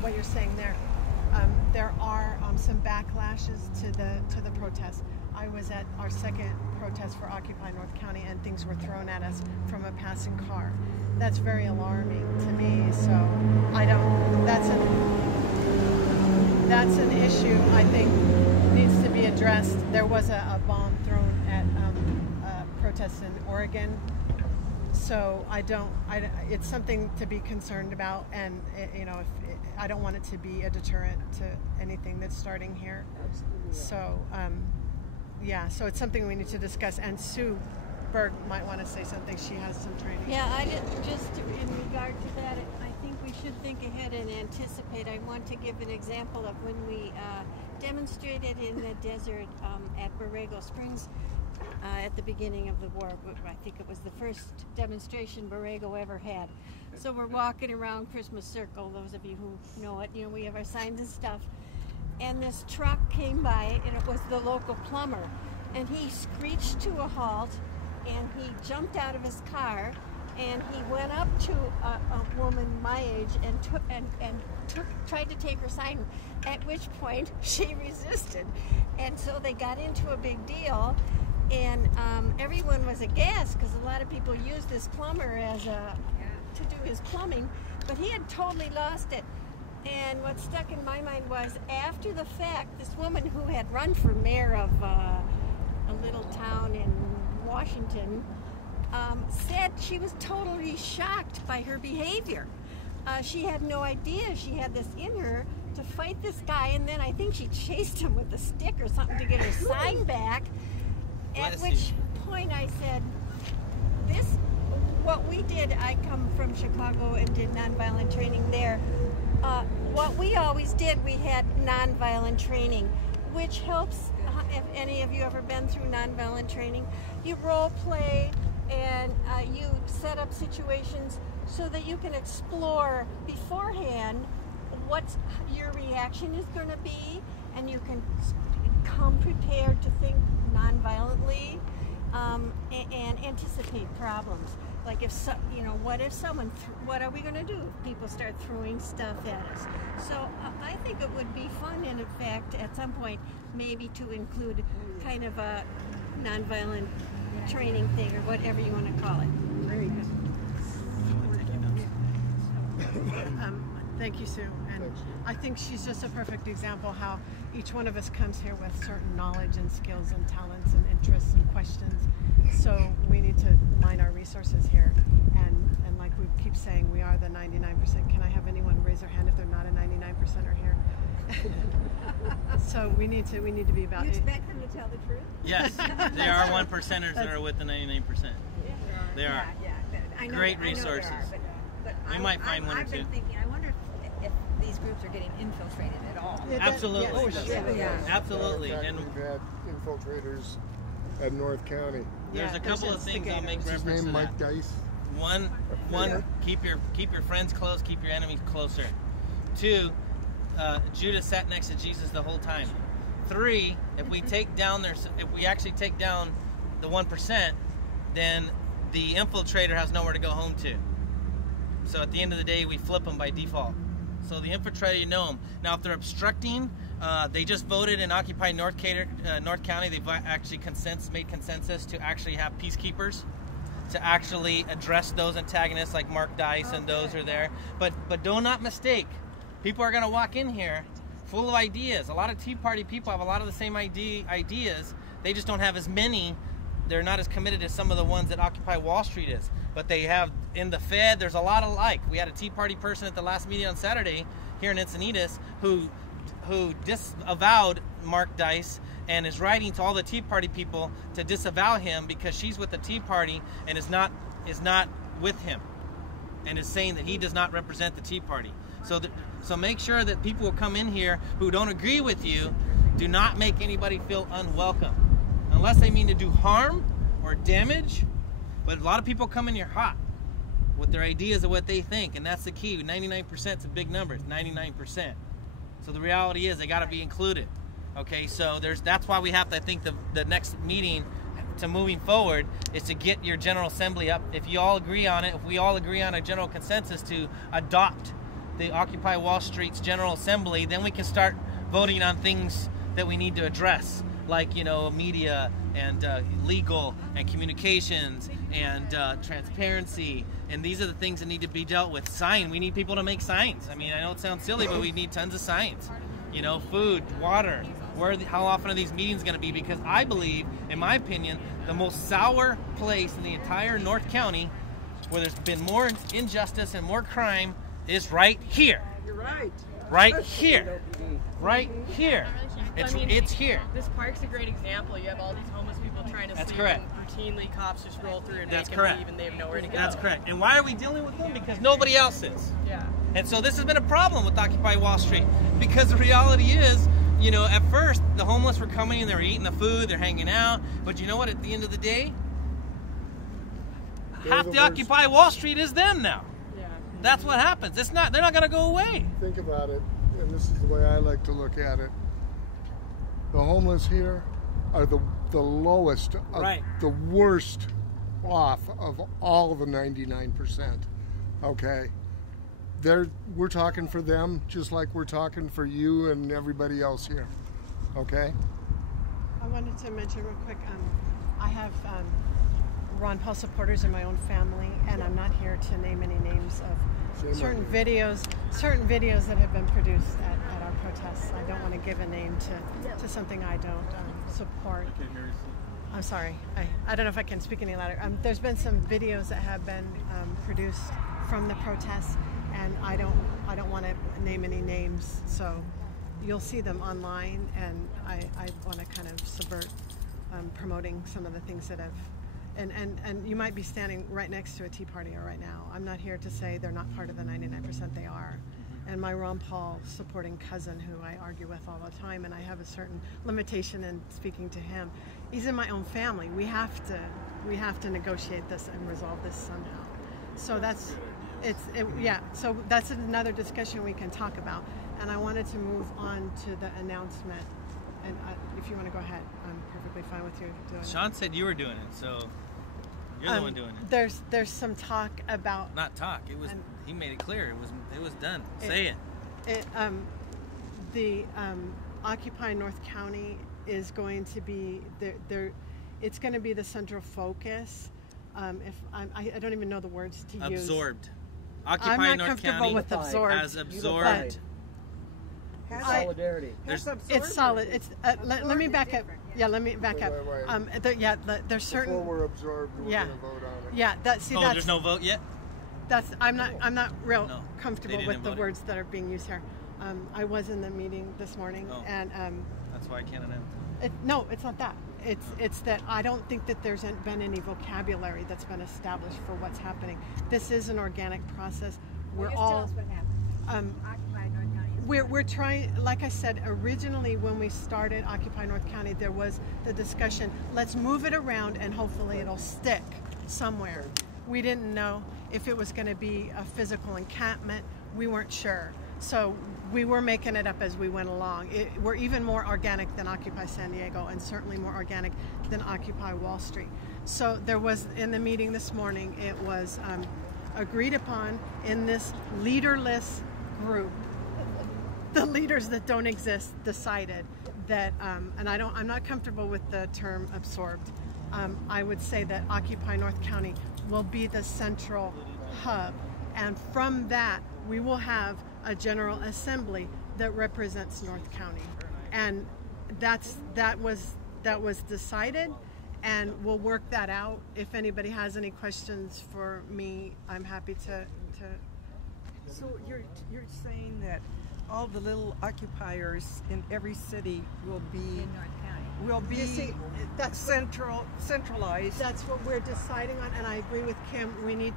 what you're saying there. There are some backlashes to the protest. I was at our second protest for Occupy North County, and things were thrown at us from a passing car. That's very alarming to me. So I don't. That's an issue I think needs to be addressed. There was a bomb thrown at protests in Oregon. So it's something to be concerned about, and I don't want it to be a deterrent to anything that's starting here. So so it's something we need to discuss. And Sue Berg might want to say something. She has some training. Yeah, just in regard to that, I think we should think ahead and anticipate. I want to give an example of when we demonstrated in the desert at Borrego Springs at the beginning of the war. I think it was the first demonstration Borrego ever had. So we're walking around Christmas Circle, those of you who know it, we have our signs and stuff. And this truck came by, and it was the local plumber. And he screeched to a halt, and he jumped out of his car, and he went up to a woman my age and tried to take her sign, at which point she resisted. And so they got into a big deal, and everyone was aghast because a lot of people use this plumber to do his plumbing, but he had totally lost it. And what stuck in my mind was, after the fact, this woman who had run for mayor of a little town in Washington said she was totally shocked by her behavior. She had no idea she had this in her to fight this guy, and then I think she chased him with a stick or something to get her sign back. At which point I said, what we did, I come from Chicago and did nonviolent training there. What we always did, we had nonviolent training, which helps. If any of you ever been through nonviolent training, you role play and you set up situations so that you can explore beforehand what your reaction is going to be, and you can come prepared to think nonviolently and anticipate problems. Like what are we going to do if people start throwing stuff at us? So I think it would be fun, and in fact, at some point, maybe to include kind of a nonviolent training thing, or whatever you want to call it. Very good. Thank you, Sue. And I think she's just a perfect example how each one of us comes here with certain knowledge and skills and talents and interests and questions. So we need to mine our resources here. And like we keep saying, we are the 99%. Can I have anyone raise their hand if they're not a 99%er here? So we need to be about. You expect them to tell the truth? Yes, they are 1%ers that are with the 99%. They are. Yeah. I know, Great I know resources. there are, but We might find one or I've been two. thinking, I wonder if these groups are getting infiltrated at all. Absolutely. Oh, sure. Yeah. Absolutely. In fact, And we've had infiltrators at North County. there's a couple of things I'll make What's his reference name? to that. Mike Dice. One, keep your friends close, keep your enemies closer. 2, Judas sat next to Jesus the whole time. 3, if we actually take down the 1%, then the infiltrator has nowhere to go home to. So at the end of the day, we flip them by default. So the infiltrator, you know them. Now, if they're obstructing, they just voted in Occupy North County. They've actually made consensus to actually have peacekeepers to actually address those antagonists like Mark Dice and those are there. But do not mistake. People are going to walk in here full of ideas. A lot of Tea Party people have a lot of the same ideas. They just don't have as many. They're not as committed as some of the ones that Occupy Wall Street is. But they have, in the Fed, there's a lot of like. We had a Tea Party person at the last meeting on Saturday here in Encinitas who disavowed Mark Dice and is writing to all the Tea Party people to disavow him because she's with the Tea Party and is not with him and is saying that he does not represent the Tea Party. So make sure that people who come in here who don't agree with you do not make anybody feel unwelcome. Unless they mean to do harm or damage. But a lot of people come in here hot with their ideas of what they think, and that's the key. 99% is a big number. It's 99%. So the reality is they got to be included. Okay, so that's why we have to, I think the next meeting to moving forward is to get your General Assembly up. If you all agree on it, if we all agree on a general consensus to adopt the Occupy Wall Street's General Assembly, then we can start voting on things that we need to address, like, media and legal and communications and transparency. And these are the things that need to be dealt with. We need people to make signs. I mean, I know it sounds silly, but we need tons of signs. Food, water. How often are these meetings going to be? Because I believe, in my opinion, the most sour place in the entire North County where there's been more injustice and more crime is right here. You're right. Right here. Right here. It's here. This park's a great example. You have all these homeless people trying to sleep, and routinely cops just roll through and make them leave, and they have nowhere to go. That's correct. And why are we dealing with them? Because nobody else is. Yeah. And so this has been a problem with Occupy Wall Street, because the reality is, at first the homeless were coming and they were eating the food, they're hanging out, but you know what? At the end of the day, half the Occupy Wall Street is them now. Yeah. That's what happens. They're not going to go away. Think about it, and this is the way I like to look at it. The homeless here are the lowest, the worst off of all the 99%. Okay? We're talking for them just like we're talking for you and everybody else here. Okay? I wanted to mention real quick, I have Ron Paul supporters in my own family, and I'm not here to name any names of certain videos that have been produced at our protests. I don't want to give a name to something I don't support. I'm sorry. I don't know if I can speak any louder. There's been some videos that have been produced from the protests, and I don't want to name any names. So you'll see them online, and I want to kind of subvert promoting some of the things that have. And you might be standing right next to a Tea Partier right now. I'm not here to say they're not part of the 99%, they are. And my Ron Paul supporting cousin, who I argue with all the time, and I have a certain limitation in speaking to him. He's in my own family. We have to negotiate this and resolve this somehow. So so that's another discussion we can talk about. And I wanted to move on to the announcement. And if you want to go ahead, I'm perfectly fine with you doing it. Sean said you were doing it, so you're the one doing it. There's some talk about. Not talk. It was. He made it clear. It was done. Say it. The Occupy North County is going to be it's going to be the central focus. I don't even know the words to use. Absorbed. Occupy North County with absorbed. Has absorbed. Solidarity. It's solid. It's let me back up. Yeah, let me back up. There's certain. Before we're absorbed, we're going to vote on it. Yeah, there's no vote yet? I'm not real No, comfortable they with didn't the vote it. words that are being used here. I was in the meeting this morning, Oh. and That's why I can't announce. no, it's not that. It's that I don't think that there's been any vocabulary that's been established for what's happening. This is an organic process. Well, just tell us what happened. Occupy North County. We're trying, like I said, originally when we started Occupy North County, there was the discussion, let's move it around and hopefully it'll stick somewhere. We didn't know if it was going to be a physical encampment. We weren't sure. So we were making it up as we went along. We're even more organic than Occupy San Diego, and certainly more organic than Occupy Wall Street. So there was, in the meeting this morning, it was agreed upon in this leaderless group. The leaders that don't exist decided that, and I'm not comfortable with the term absorbed. I would say that Occupy North County will be the central hub, and from that we will have a General Assembly that represents North County, and that was decided, and we'll work that out. If anybody has any questions for me, I'm happy to. So you're saying that all the little occupiers in every city will be In North County. You see, that's centralized. That's what we're deciding on, and I agree with Kim. We need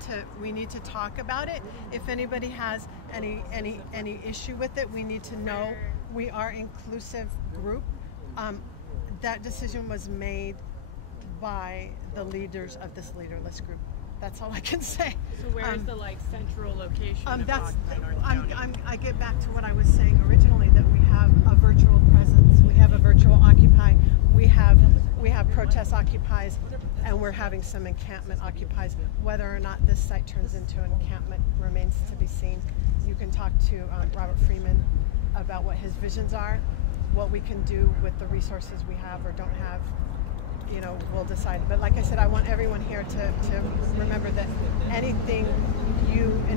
to talk about it. If anybody has any issue with it, we need to know. We are inclusive group. That decision was made by the leaders of this leaderless group. That's all I can say. So where's the central location of that's Occupy North County? I get back to what I was saying originally, that we have a virtual presence, we have a virtual Occupy, we have protest occupies, and we're having some encampment occupies. Whether or not this site turns into an encampment remains to be seen. You can talk to Robert Freeman about what his visions are, what we can do with the resources we have or don't have. We'll decide. But like I said, I want everyone here to remember that any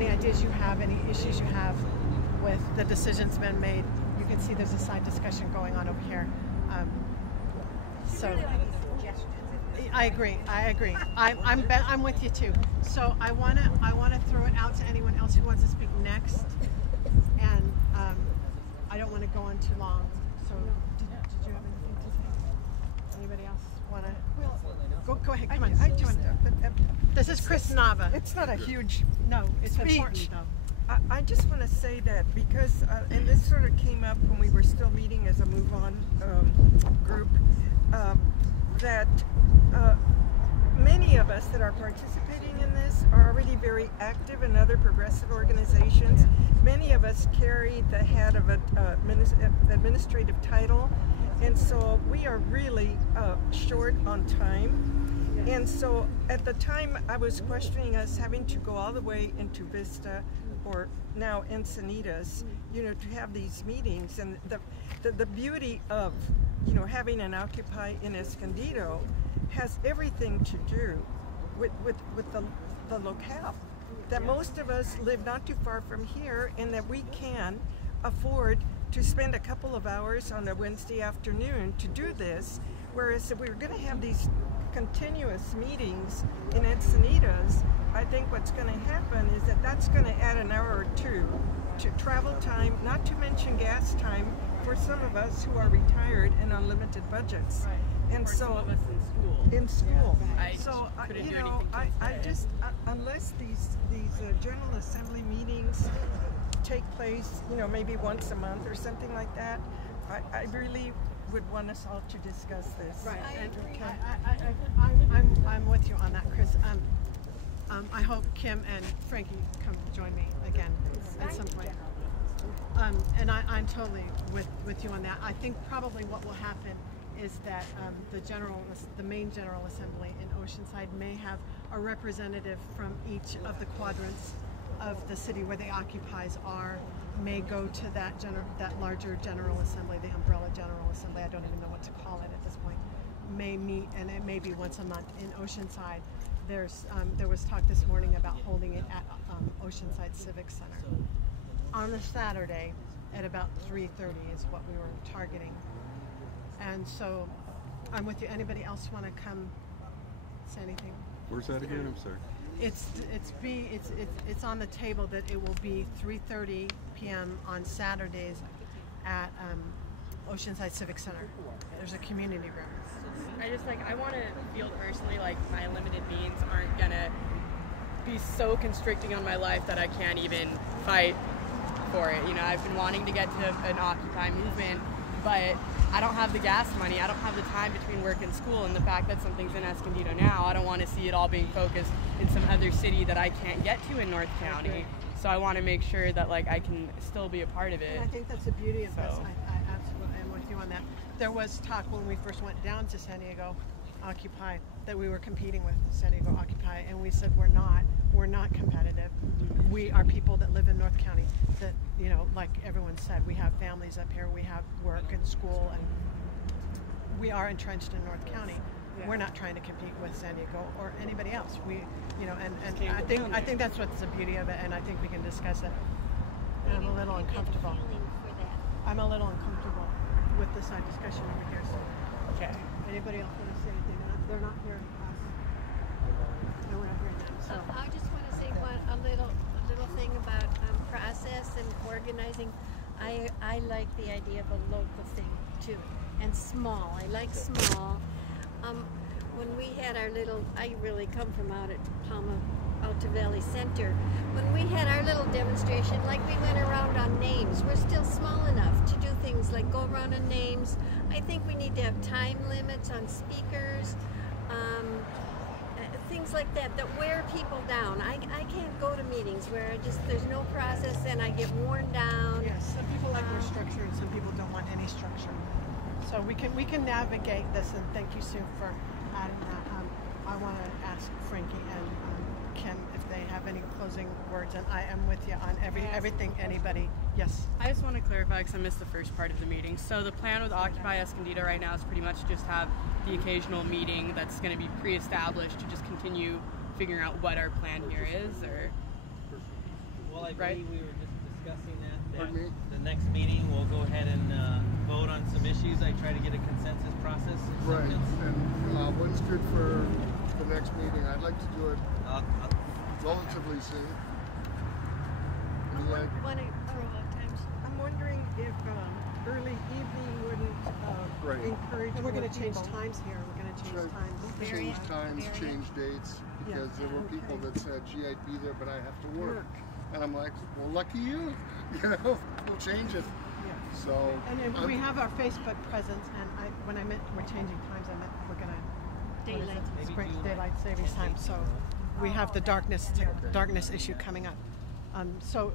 ideas you have, any issues you have with the decisions been made, you can see there's a side discussion going on over here. So Really like these suggestions. I agree. I'm with you too. So I wanna throw it out to anyone else who wants to speak next, and I don't want to go on too long. So did you have anything to say? Anybody else want to? Go ahead. Come on. This is Chris Nava. It's not a huge it's speech. important though. I just want to say that because, and this sort of came up when we were still meeting as a Move On group, that many of us that are participating in this are already very active in other progressive organizations. Many of us carry the head of an administrative title, and so we are really short on time. And so at the time I was questioning us having to go all the way into Vista or now Encinitas, to have these meetings. And the beauty of, having an Occupy in Escondido has everything to do with the locale. That most of us live not too far from here, and that we can afford to spend a couple of hours on a Wednesday afternoon to do this, whereas if we were going to have these continuous meetings in Encinitas, I think what's going to happen is that that's going to add an hour or two to travel time, not to mention gas time for some of us who are retired and on limited budgets. Right. And or so some of us in school. I just unless these General Assembly meetings take place, maybe once a month or something like that, I really would want us all to discuss this. Right. I'm with you on that, Chris. I hope Kim and Frankie come join me again at some point. And I'm totally with you on that. I think probably what will happen is that the main General Assembly in Oceanside may have a representative from each of the quadrants of the city where the occupies are, may go to that larger General Assembly, the umbrella General Assembly, I don't even know what to call it at this point, may meet, and it may be once a month in Oceanside. There was talk this morning about holding it at Oceanside Civic Center on a Saturday at about 3:30 is what we were targeting. And so I'm with you. Anybody else want to come say anything? Where's that again? I'm sorry. It's on the table that it will be 3:30 p.m. on Saturdays at Oceanside Civic Center. There's a community room. I want to feel personally like my limited means aren't gonna be so constricting on my life that I can't even fight for it. You know, I've been wanting to get to an Occupy movement, but I don't have the gas money. I don't have the time between work and school, and the fact that something's in Escondido now, I don't want to see it all being focused in some other city that I can't get to in North County. Okay. So I want to make sure that like I can still be a part of it. And I think that's the beauty of this. I absolutely am with you on that. There was talk when we first went down to San Diego Occupy that we were competing with San Diego Occupy, and we said we're not competitive. We are people that live in North County that, you know, like everyone said, we have families up here, we have work and school, and we are entrenched in North County. Yeah. We're not trying to compete with San Diego or anybody else. We, you know, and I think that's what's the beauty of it, and I think we can discuss it. And I'm a little uncomfortable. I'm a little uncomfortable with this discussion over here. So, okay. Anybody else want to say anything? They're not hearing us. No, we're not hearing them. So I just want to say a little thing about process and organizing. I like the idea of a local thing too, and small. I like small. When we had our little, I really come from out at Alta Valley Center. When we had our little demonstration, like we went around on names, we're still small enough to do things like go around on names. I think we need to have time limits on speakers, things like that wear people down. I can't go to meetings where there's no process and I get worn down. Yes, some people like more structure and some people don't want any structure. So we can navigate this, and thank you, Sue, for adding that. I want to ask Frankie and Kim if they have any closing words, and I am with you on everything. Anybody? Yes. I just want to clarify because I missed the first part of the meeting. So the plan with Occupy Escondido right now is pretty much just have the occasional meeting that's going to be pre-established to just continue figuring out what our plan here is, or. Well, I believe we were just discussing that the next meeting we'll go ahead and vote on some issues. I try to get a consensus process. Right. And when's good for the next meeting? I'd like to do it relatively soon. I'm wondering if early evening wouldn't encourage. And we're going to change times here. We're going to change times. Change dates, because there were people that said, "Gee, I'd be there, but I have to work." And I'm like, "Well, lucky you. You know, we'll change it." Yeah. So. And we have our Facebook presence, and when I meant we're changing times, I meant we're going to daylight savings time. So we have the darkness issue coming up. So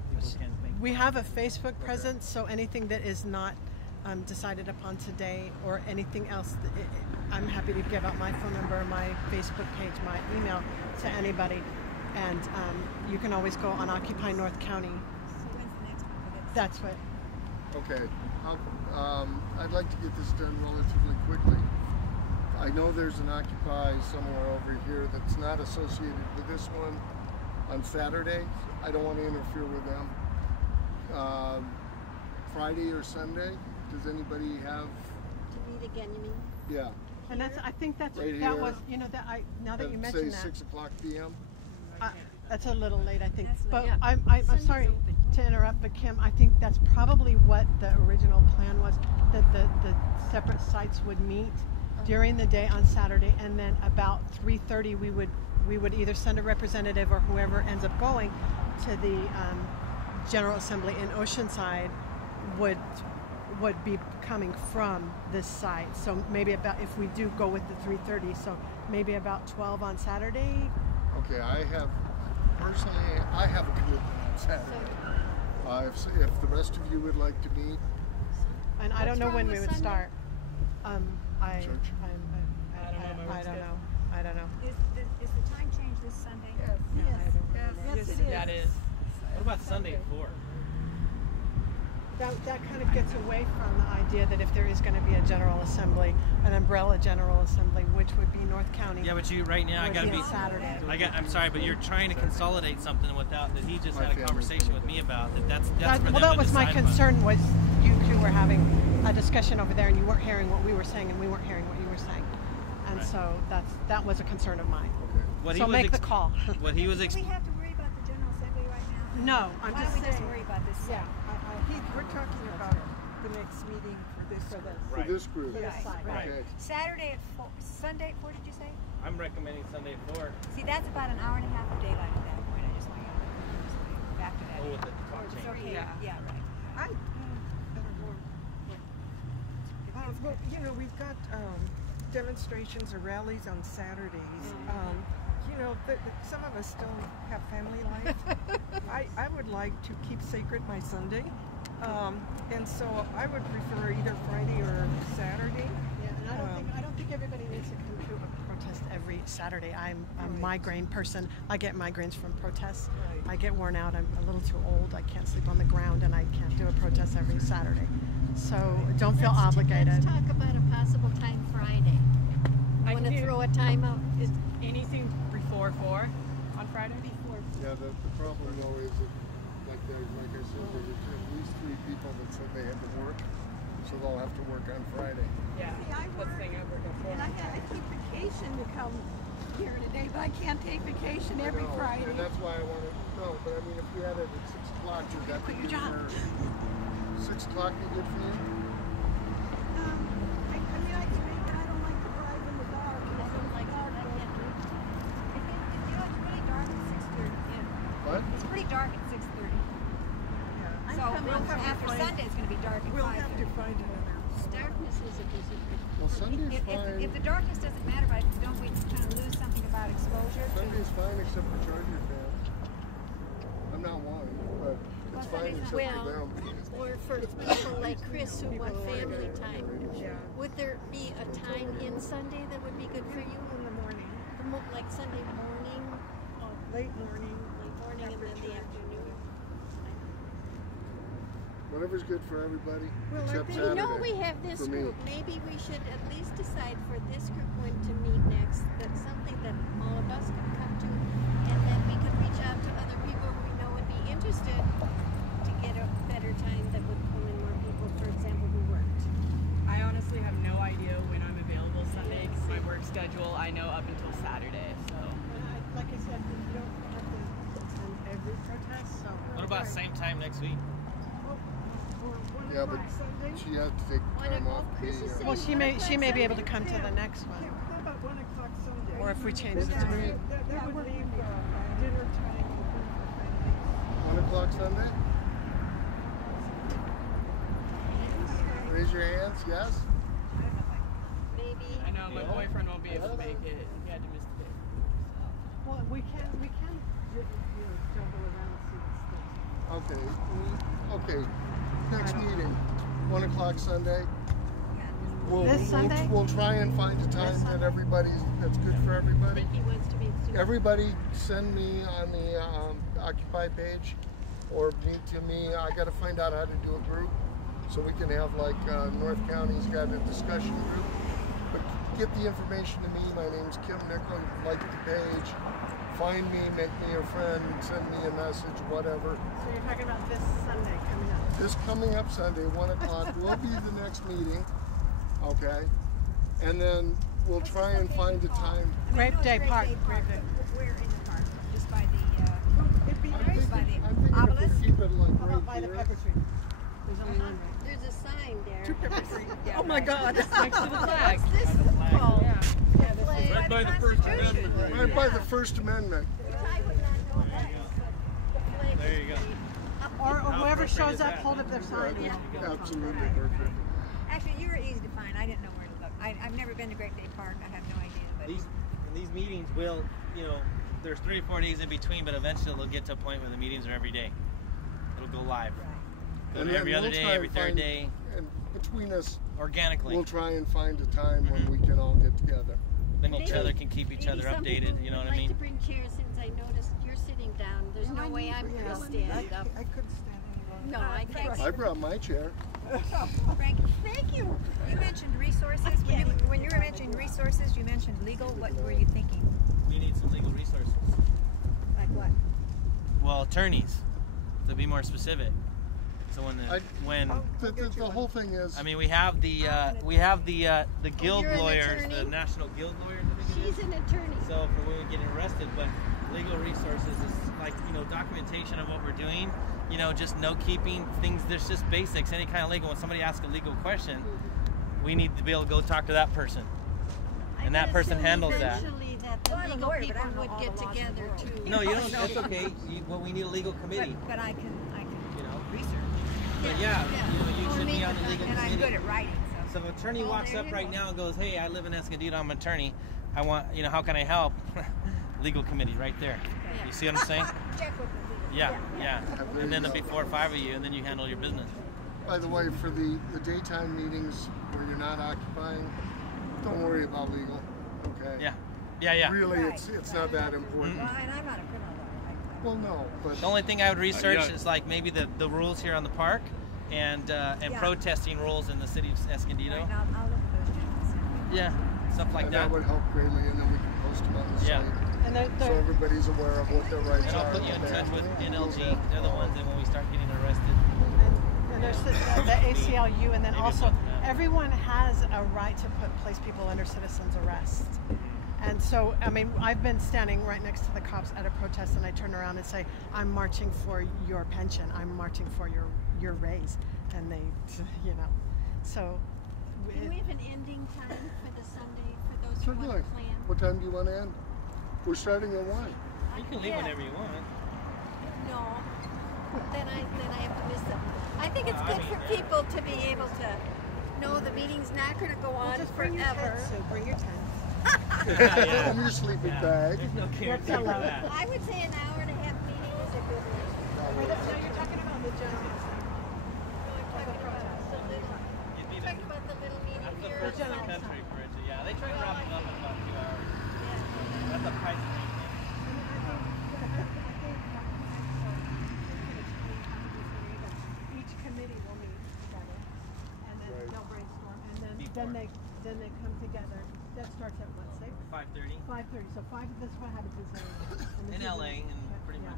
we have a Facebook presence, so anything that is not decided upon today or anything else, I'm happy to give out my phone number, my Facebook page, my email to anybody. And you can always go on Occupy North County. That's what. Okay. I'd like to get this done relatively quickly. I know there's an Occupy somewhere over here that's not associated with this one on Saturday. I don't want to interfere with them. Friday or Sunday, does anybody have? To meet again, you mean? Yeah. And I think that's right that was, you know, that now that you mentioned that. Say 6 o'clock p.m. That's a little late, I think. But I'm sorry to interrupt, but Kim, I think that's probably what the original plan was, that the separate sites would meet during the day on Saturday, and then about 3:30 we would either send a representative or whoever ends up going to the General Assembly in Oceanside would be coming from this site. So maybe about, if we do go with the 3:30, so maybe about 12 on Saturday. Okay, I have a commitment on Saturday. If the rest of you would like to meet. And I don't know when we would Sunday? start. Church? I don't know. Is the time change this Sunday? Yes, it is. Yeah, it is. What about Sunday at 4? That kind of gets away from the idea that if there is going to be a General Assembly, an umbrella General Assembly, which would be North County. Yeah, but you right now I got to be Saturday. I'm sorry, but you're trying to consolidate something without that. He just had a conversation with me about that's for them that to was my decide concern. Was you two were having a discussion over there, and you weren't hearing what we were saying, and we weren't hearing what you were saying, and so that was a concern of mine. Okay. So make the call. What he was Do we have to worry about the General Assembly right now? No, I'm Why just don't we saying. just worry about this? Yeah, we're talking about the next meeting for this. For this group. Right. Okay. Saturday at 4, Sunday at 4, did you say? I'm recommending Sunday at 4. See, that's about an hour and a half of daylight at that point. I just want you to factor that Oh, in. with the clock It's change. okay. Yeah, right. But, you know, we've got demonstrations or rallies on Saturdays. You know, some of us still have family life. I would like to keep sacred my Sunday. And so I would prefer either Friday or Saturday. Yeah, and I don't think everybody needs to come to a protest every Saturday. I'm a migraine person. I get migraines from protests. I get worn out. I'm a little too old. I can't sleep on the ground, and I can't do a protest every Saturday. So don't feel obligated. Let's talk about a possible time Friday. I want to throw a time out. Is anything before 4 on Friday? Yeah, the problem though is that, like I said, there's at least 3 people that said they had to work, so they'll have to work on Friday. Yeah, that's the thing I work at 4. And I take vacation to come here today, but I can't take vacation every I know, Friday. and that's why I want to know. But I mean, if we had it at 6 o'clock, would that be Quit your job. 6 o'clock be good for you? I don't like to drive in the dark. I don't like dark. I can't do it. It's really dark at 6:30. Yeah. What? It's pretty dark at 6:30. I'm So coming after Sunday, it's going to be dark at 5:30. We'll have to find another. Darkness is a disadvantage. Well, Sunday's fine. If the darkness doesn't matter, but don't we kind of lose something about exposure? Sunday's fine except for Charger fans. I'm not one, but it's fine except for them. Or for people like Chris who want family time. Would there be a time in Sunday that would be good for you? In the morning. Like Sunday morning? Late morning. Late morning and then the afternoon? Whatever's good for everybody, Well, except We Saturday. know we have this for me. group. Maybe we should at least decide for this group when to meet next. That's something that all of us can come to. And then we could reach out to other people we know would be interested to get a better time that would pull in more people, for example, who worked. I honestly have no idea when I'm available Sunday because my work schedule I know up until Saturday. So Like I said, you don't have to attend every protest. So What about same time next week? Yeah, but she has to take the time off. well, she may be able to come to the next one, How about 1 o'clock Sunday? or if we change the That time. would leave dinner time open for families. 1 o'clock Sunday? Raise your hands, yes? Maybe. I know my boyfriend won't be able to make it. He had to miss the day. Well, we can jumble around and see what's Okay. Next meeting, 1 o'clock Sunday. This Sunday? We'll try and find a time that that's good for I everybody. think he wants to meet soon. Everybody send me on the Occupy page or meet to me. I got to find out how to do a group so we can have like North County's got a discussion group. But get the information to me. My name's Kim Nickel. Like the page. Find me, make me a friend, send me a message, whatever. So you're talking about this Sunday coming up? This coming up Sunday, 1 o'clock, will be the next meeting, okay? And then we'll try and find a time. Grape Day Park. Grape Day. We're in the park, just by the, It'd be I'm nice. thinking if we obelisk. keep it like How about by right the here. pepper tree? There's only one, right? There's a sign there. Two pepper trees. Yeah, Oh my right. God. Next to the flag. What's this called? Yeah. The flag. Right by the First Amendment. Right by the First Amendment. I would not know that. The flag There you is go. Or How whoever appropriate shows is up, that? hold up their sign. Absolutely perfect. Actually, you were easy to find. I didn't know where to look. I've never been to Grape Day Park. I have no idea. But These meetings will, there's 3 or 4 days in between, but eventually they'll get to a point where the meetings are every day. It'll go live. Go And to then every other we'll day, try every and third find- day, And between us, organically. we'll try and find a time when we can all get together. Then each other can keep each Maybe other some updated, people you know would what I mean? like to bring chairs since I noticed you're sitting down. There's no way I'm going to stand up. I couldn't stand any No, longer. I can't. I brought my chair. Frank, thank you. You mentioned resources. When you were mentioning resources, you mentioned legal. What were you thinking? We need some legal resources. Like what? Well, attorneys, to be more specific. So the whole thing is, I mean, we have the guild you're an lawyers, attorney? the national guild lawyers. I think it She's is. an attorney. So for women getting arrested, but legal resources is like, you know, documentation of what we're doing. You know, just note keeping things. There's just basics. Any kind of legal. When somebody asks a legal question, we need to be able to go talk to that person, and that person handles that. Eventually, that the Well, I'm a legal lawyer, but I people don't know would all get the laws in the together world. to. No, you don't. That's okay. Well, we need a legal committee. But I can You know. research. But yeah, you know, you Or should be make on the a legal And I'm committee. good at writing, So if an attorney Well, walks there up you right go. now and goes, "Hey, I live in Escondido. I'm an attorney. I want, you know, how can I help?" Legal committee right there. Yeah. You see what I'm saying? Check with the legal. Yeah. And then there'll be 4 or 5 of you, and then you handle your business. by the way, for the daytime meetings where you're not occupying, don't worry about legal. Okay. Yeah. Really, Right, it's not that important. Well, and I'm not a criminal lawyer. Well, no, but The only thing I would research yeah. is like maybe the rules here on the park, and Yeah. protesting rules in the city of Escondido. Right, I'll look at those generals. Yeah, stuff like and that. that would help greatly, and then we can post them on the Yeah. site. And So everybody's aware of what their rights And are. I'll put you in what they touch have with to do. NLG. They're the ones that when we start getting arrested. And there's the ACLU, and then Maybe also something else. everyone has a right to place people under citizen's arrest. And so, I mean, I've been standing right next to the cops at a protest, and I turn around and say, "I'm marching for your pension. I'm marching for your raise," and they, you know, so. Do we have an ending time for the Sunday for those who Certainly. want to plan? What time do you want to end? We're starting at 1. You can leave Yeah. whenever you want. No. Then I have to miss them. I think it's good for people to be able to know the meeting's not going to go on Just bring your forever. tent, Sue. Bring your tent. And your sleeping bag. There's no guarantee for that. I would say an hour and a half meeting is a good one. No, you're talking about the general. You'd be Talking about the little meeting That's the here. first in the country for it. Yeah, they try to wrap it up in about 2 hours. That's a price thing. Each committee will meet together, and then Right. they'll brainstorm, and then Before. then they come together. That starts at what, 6? 5:30 5:30. So 5. This is what happens in LA and pretty much.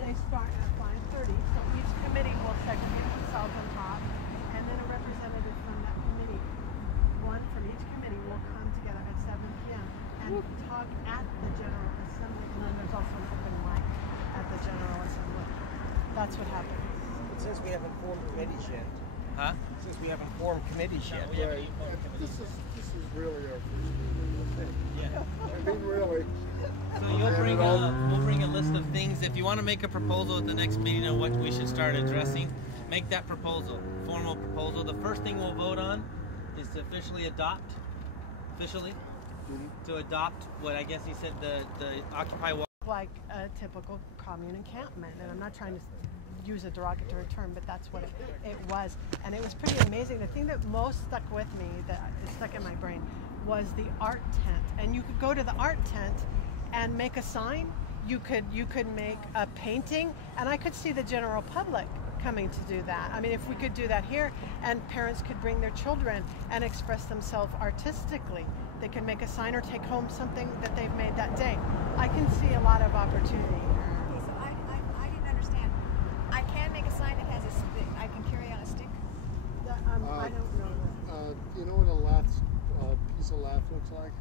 They start at 5:30. So each committee will segregate themselves on top, and then a representative from that committee, one from each committee, will come together at 7 p.m. and talk at the General Assembly. And then there's also an open mic at the General Assembly. That's what happens. Since we haven't formed committees yet. Huh? Since we haven't formed committees yet. Right. This is really our first. Yeah. I mean, really. So we'll bring a list of things. If you want to make a proposal at the next meeting on what we should start addressing, make that proposal, formal proposal. The first thing we'll vote on is to officially adopt what I guess he said the Occupy Wall. Like a typical commune encampment, and I'm not trying to use a derogatory term, but that's what it was, and it was pretty amazing. The thing that most stuck with me, that is stuck in my brain, was the art tent. And you could go to the art tent and make a sign. You could make a painting, and I could see the general public coming to do that. I mean, if we could do that here, and parents could bring their children and express themselves artistically, they could make a sign or take home something that they've made that day. I can see a lot of opportunity here. Okay, so I didn't understand. I can make a sign that has a stick. I can carry on a stick. I don't know. You know what a lath, piece of lath looks like?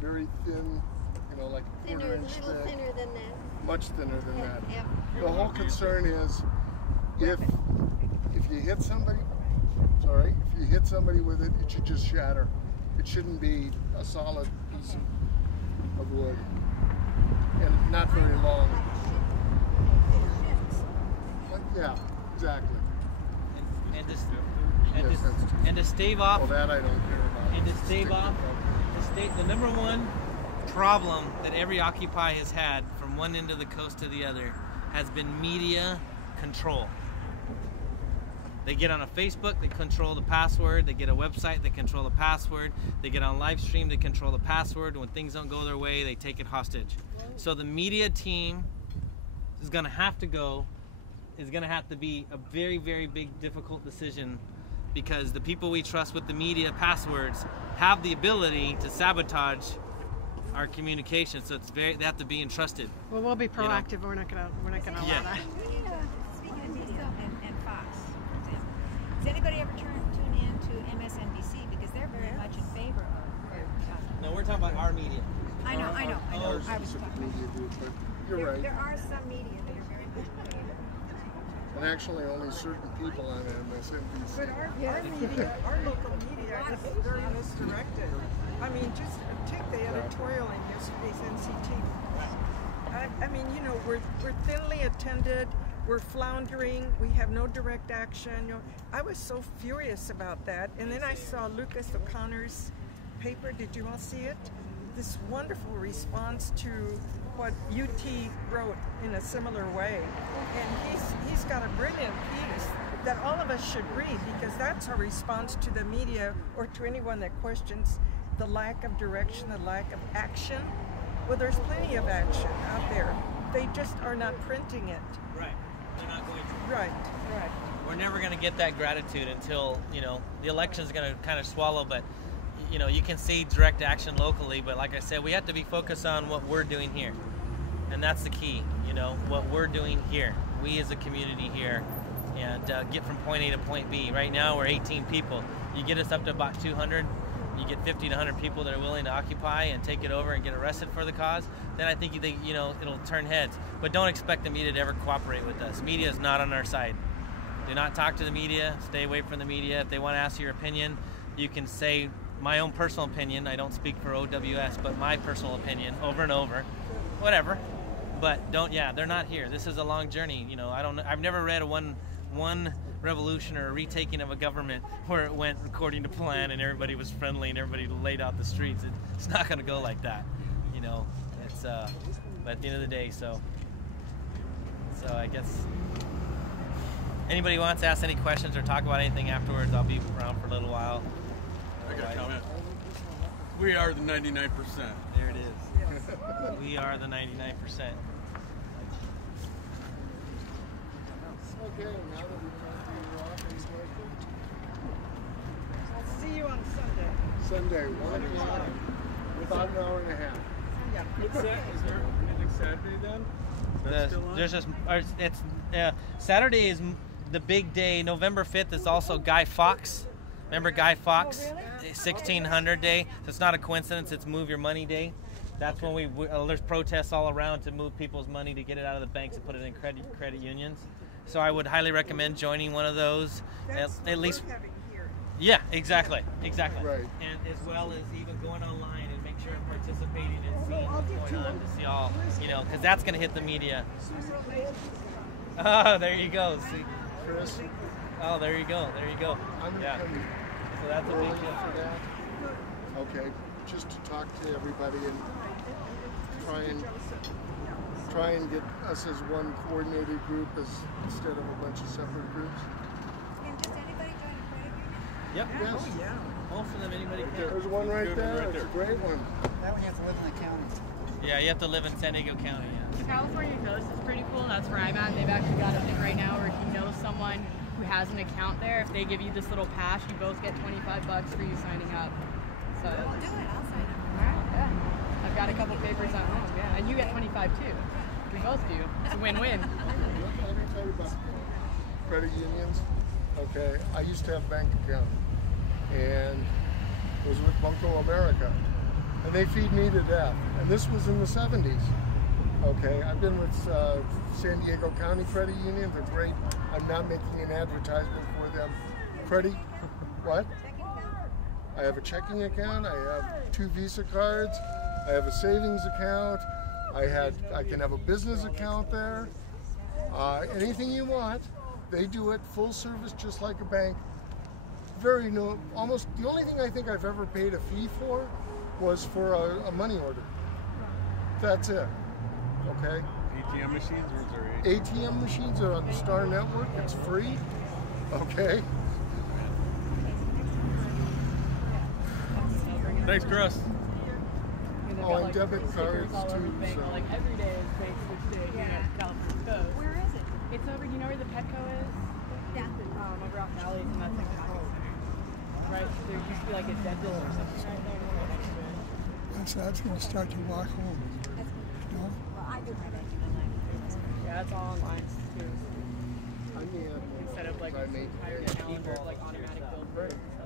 Very thin, you know, like a Thinner, a quarter-inch little thick. thinner than that. Much thinner than that. Yep. The whole concern is if you hit somebody, sorry, if you hit somebody with it, it should just shatter. It shouldn't be a solid piece of wood, and not very long. Yeah, exactly. And to stave off. Well, that I don't care about. And to stave off, the number one problem that every Occupy has had from one end of the coast to the other has been media control. They get on a Facebook, they control the password. They get a website, they control the password. They get on live stream, they control the password. When things don't go their way, they take it hostage. So the media team is going to have to go. Is going to have to be a very, very big, difficult decision, because the people we trust with the media passwords have the ability to sabotage our communication. So they have to be entrusted. Well, we'll be proactive. We're not gonna allow Yeah. that. Speaking of media and specific media group, but you're right. There are some media that are very good. And actually only certain people on MSNBC. But our media, our local media is very misdirected. I mean, just take the editorial in yesterday's NCT. I mean, you know, we're thinly attended, we're floundering, we have no direct action. You know, I was so furious about that. And then I saw Lucas O'Connor's paper. Did you all see it? This wonderful response to what UT wrote in a similar way. And he's got a brilliant piece that all of us should read, because that's our response to the media or to anyone that questions the lack of direction, the lack of action. Well, there's plenty of action out there. They just are not printing it. Right. They're not going to. Right. We're never going to get that gratitude until, you know, the election's going to kind of swallow, but, you know, you can see direct action locally, but like I said, we have to be focused on what we're doing here. And that's the key, you know, what we're doing here. We as a community here, and get from point A to point B. Right now, we're 18 people. You get us up to about 200, you get 50 to 100 people that are willing to occupy and take it over and get arrested for the cause, then I think you know, it'll turn heads. But don't expect the media to ever cooperate with us. Media is not on our side. Do not talk to the media. Stay away from the media. If they want to ask your opinion, you can say my own personal opinion. I don't speak for OWS, but my personal opinion over and over. Whatever. But don't, they're not here. This is a long journey. You know, I've never read a one revolution or a retaking of a government where it went according to plan and everybody was friendly and everybody laid out the streets. It's not going to go like that, you know. It's but at the end of the day, so I guess anybody wants to ask any questions or talk about anything afterwards, I'll be around for a little while. I got a comment. We are the 99%. There it is. We are the 99%. Okay, now that we're off, any questions? I'll see you on Sunday. Sunday, 1 o'clock, about an hour and a half. Yeah. Is there anything Saturday then? That's still on? There's just Saturday is the big day. November 5th is also Guy Fawkes. Remember Guy Fawkes? 1600 day. So it's not a coincidence. It's Move Your Money Day. That's when there's protests all around to move people's money to get it out of the banks and put it in credit unions. So I would highly recommend joining one of those. At least. Here. Yeah, exactly. Right. And as well as even going online and make sure and participating and seeing what's going on to see all, you know, because that's going to hit the media. Oh, there you go. See, Chris. Oh, there you go. Yeah. So that's a big deal for that. Okay, just to talk to everybody and try and get us as one coordinated group instead of a bunch of separate groups. And does anybody join a credit union? Yep. Yes. Oh, yeah. Most of them, anybody can. There's one right there. It's a great one. That one you have to live in the county. Yeah, you have to live in San Diego County. Yeah. The California Coast is pretty cool. That's where I'm at. They've actually got a thing right now where if you know someone who has an account there, if they give you this little pass, you both get $25 for you signing up. So We'll do it. I'll sign up. yeah, I've got a couple papers at home. Yeah, and you get 25 too. We both do. It's a win-win. Let me tell you about credit unions. Okay, I used to have a bank account and was with Banco America, and they feed me to death. And this was in the 70s. Okay, I've been with San Diego County Credit Union. They're great. I'm not making an advertisement for them. Credit, what? I have a checking account. I have 2 Visa cards. I have a savings account. I can have a business account there. Anything you want, they do it full service, just like a bank. Almost the only thing I think I've ever paid a fee for was for a money order. That's it. Okay. ATM machines, or is there ATM machines are on the Star Network. It's free. Okay. Thanks, Chris. Oh, and debit cards all over too. the bank. So. Like every day is bank switch day here at California Coast. Where is it? It's over. You know where the Petco is? Yeah. Over off Valley, and that's like shopping center. Right. There used to be like a dentist or something right there. So that's going to start to walk home. No? Well, I do my banking online. Yeah, it's all online too. I mean, Instead of like hiring a calendar, like automatic bill.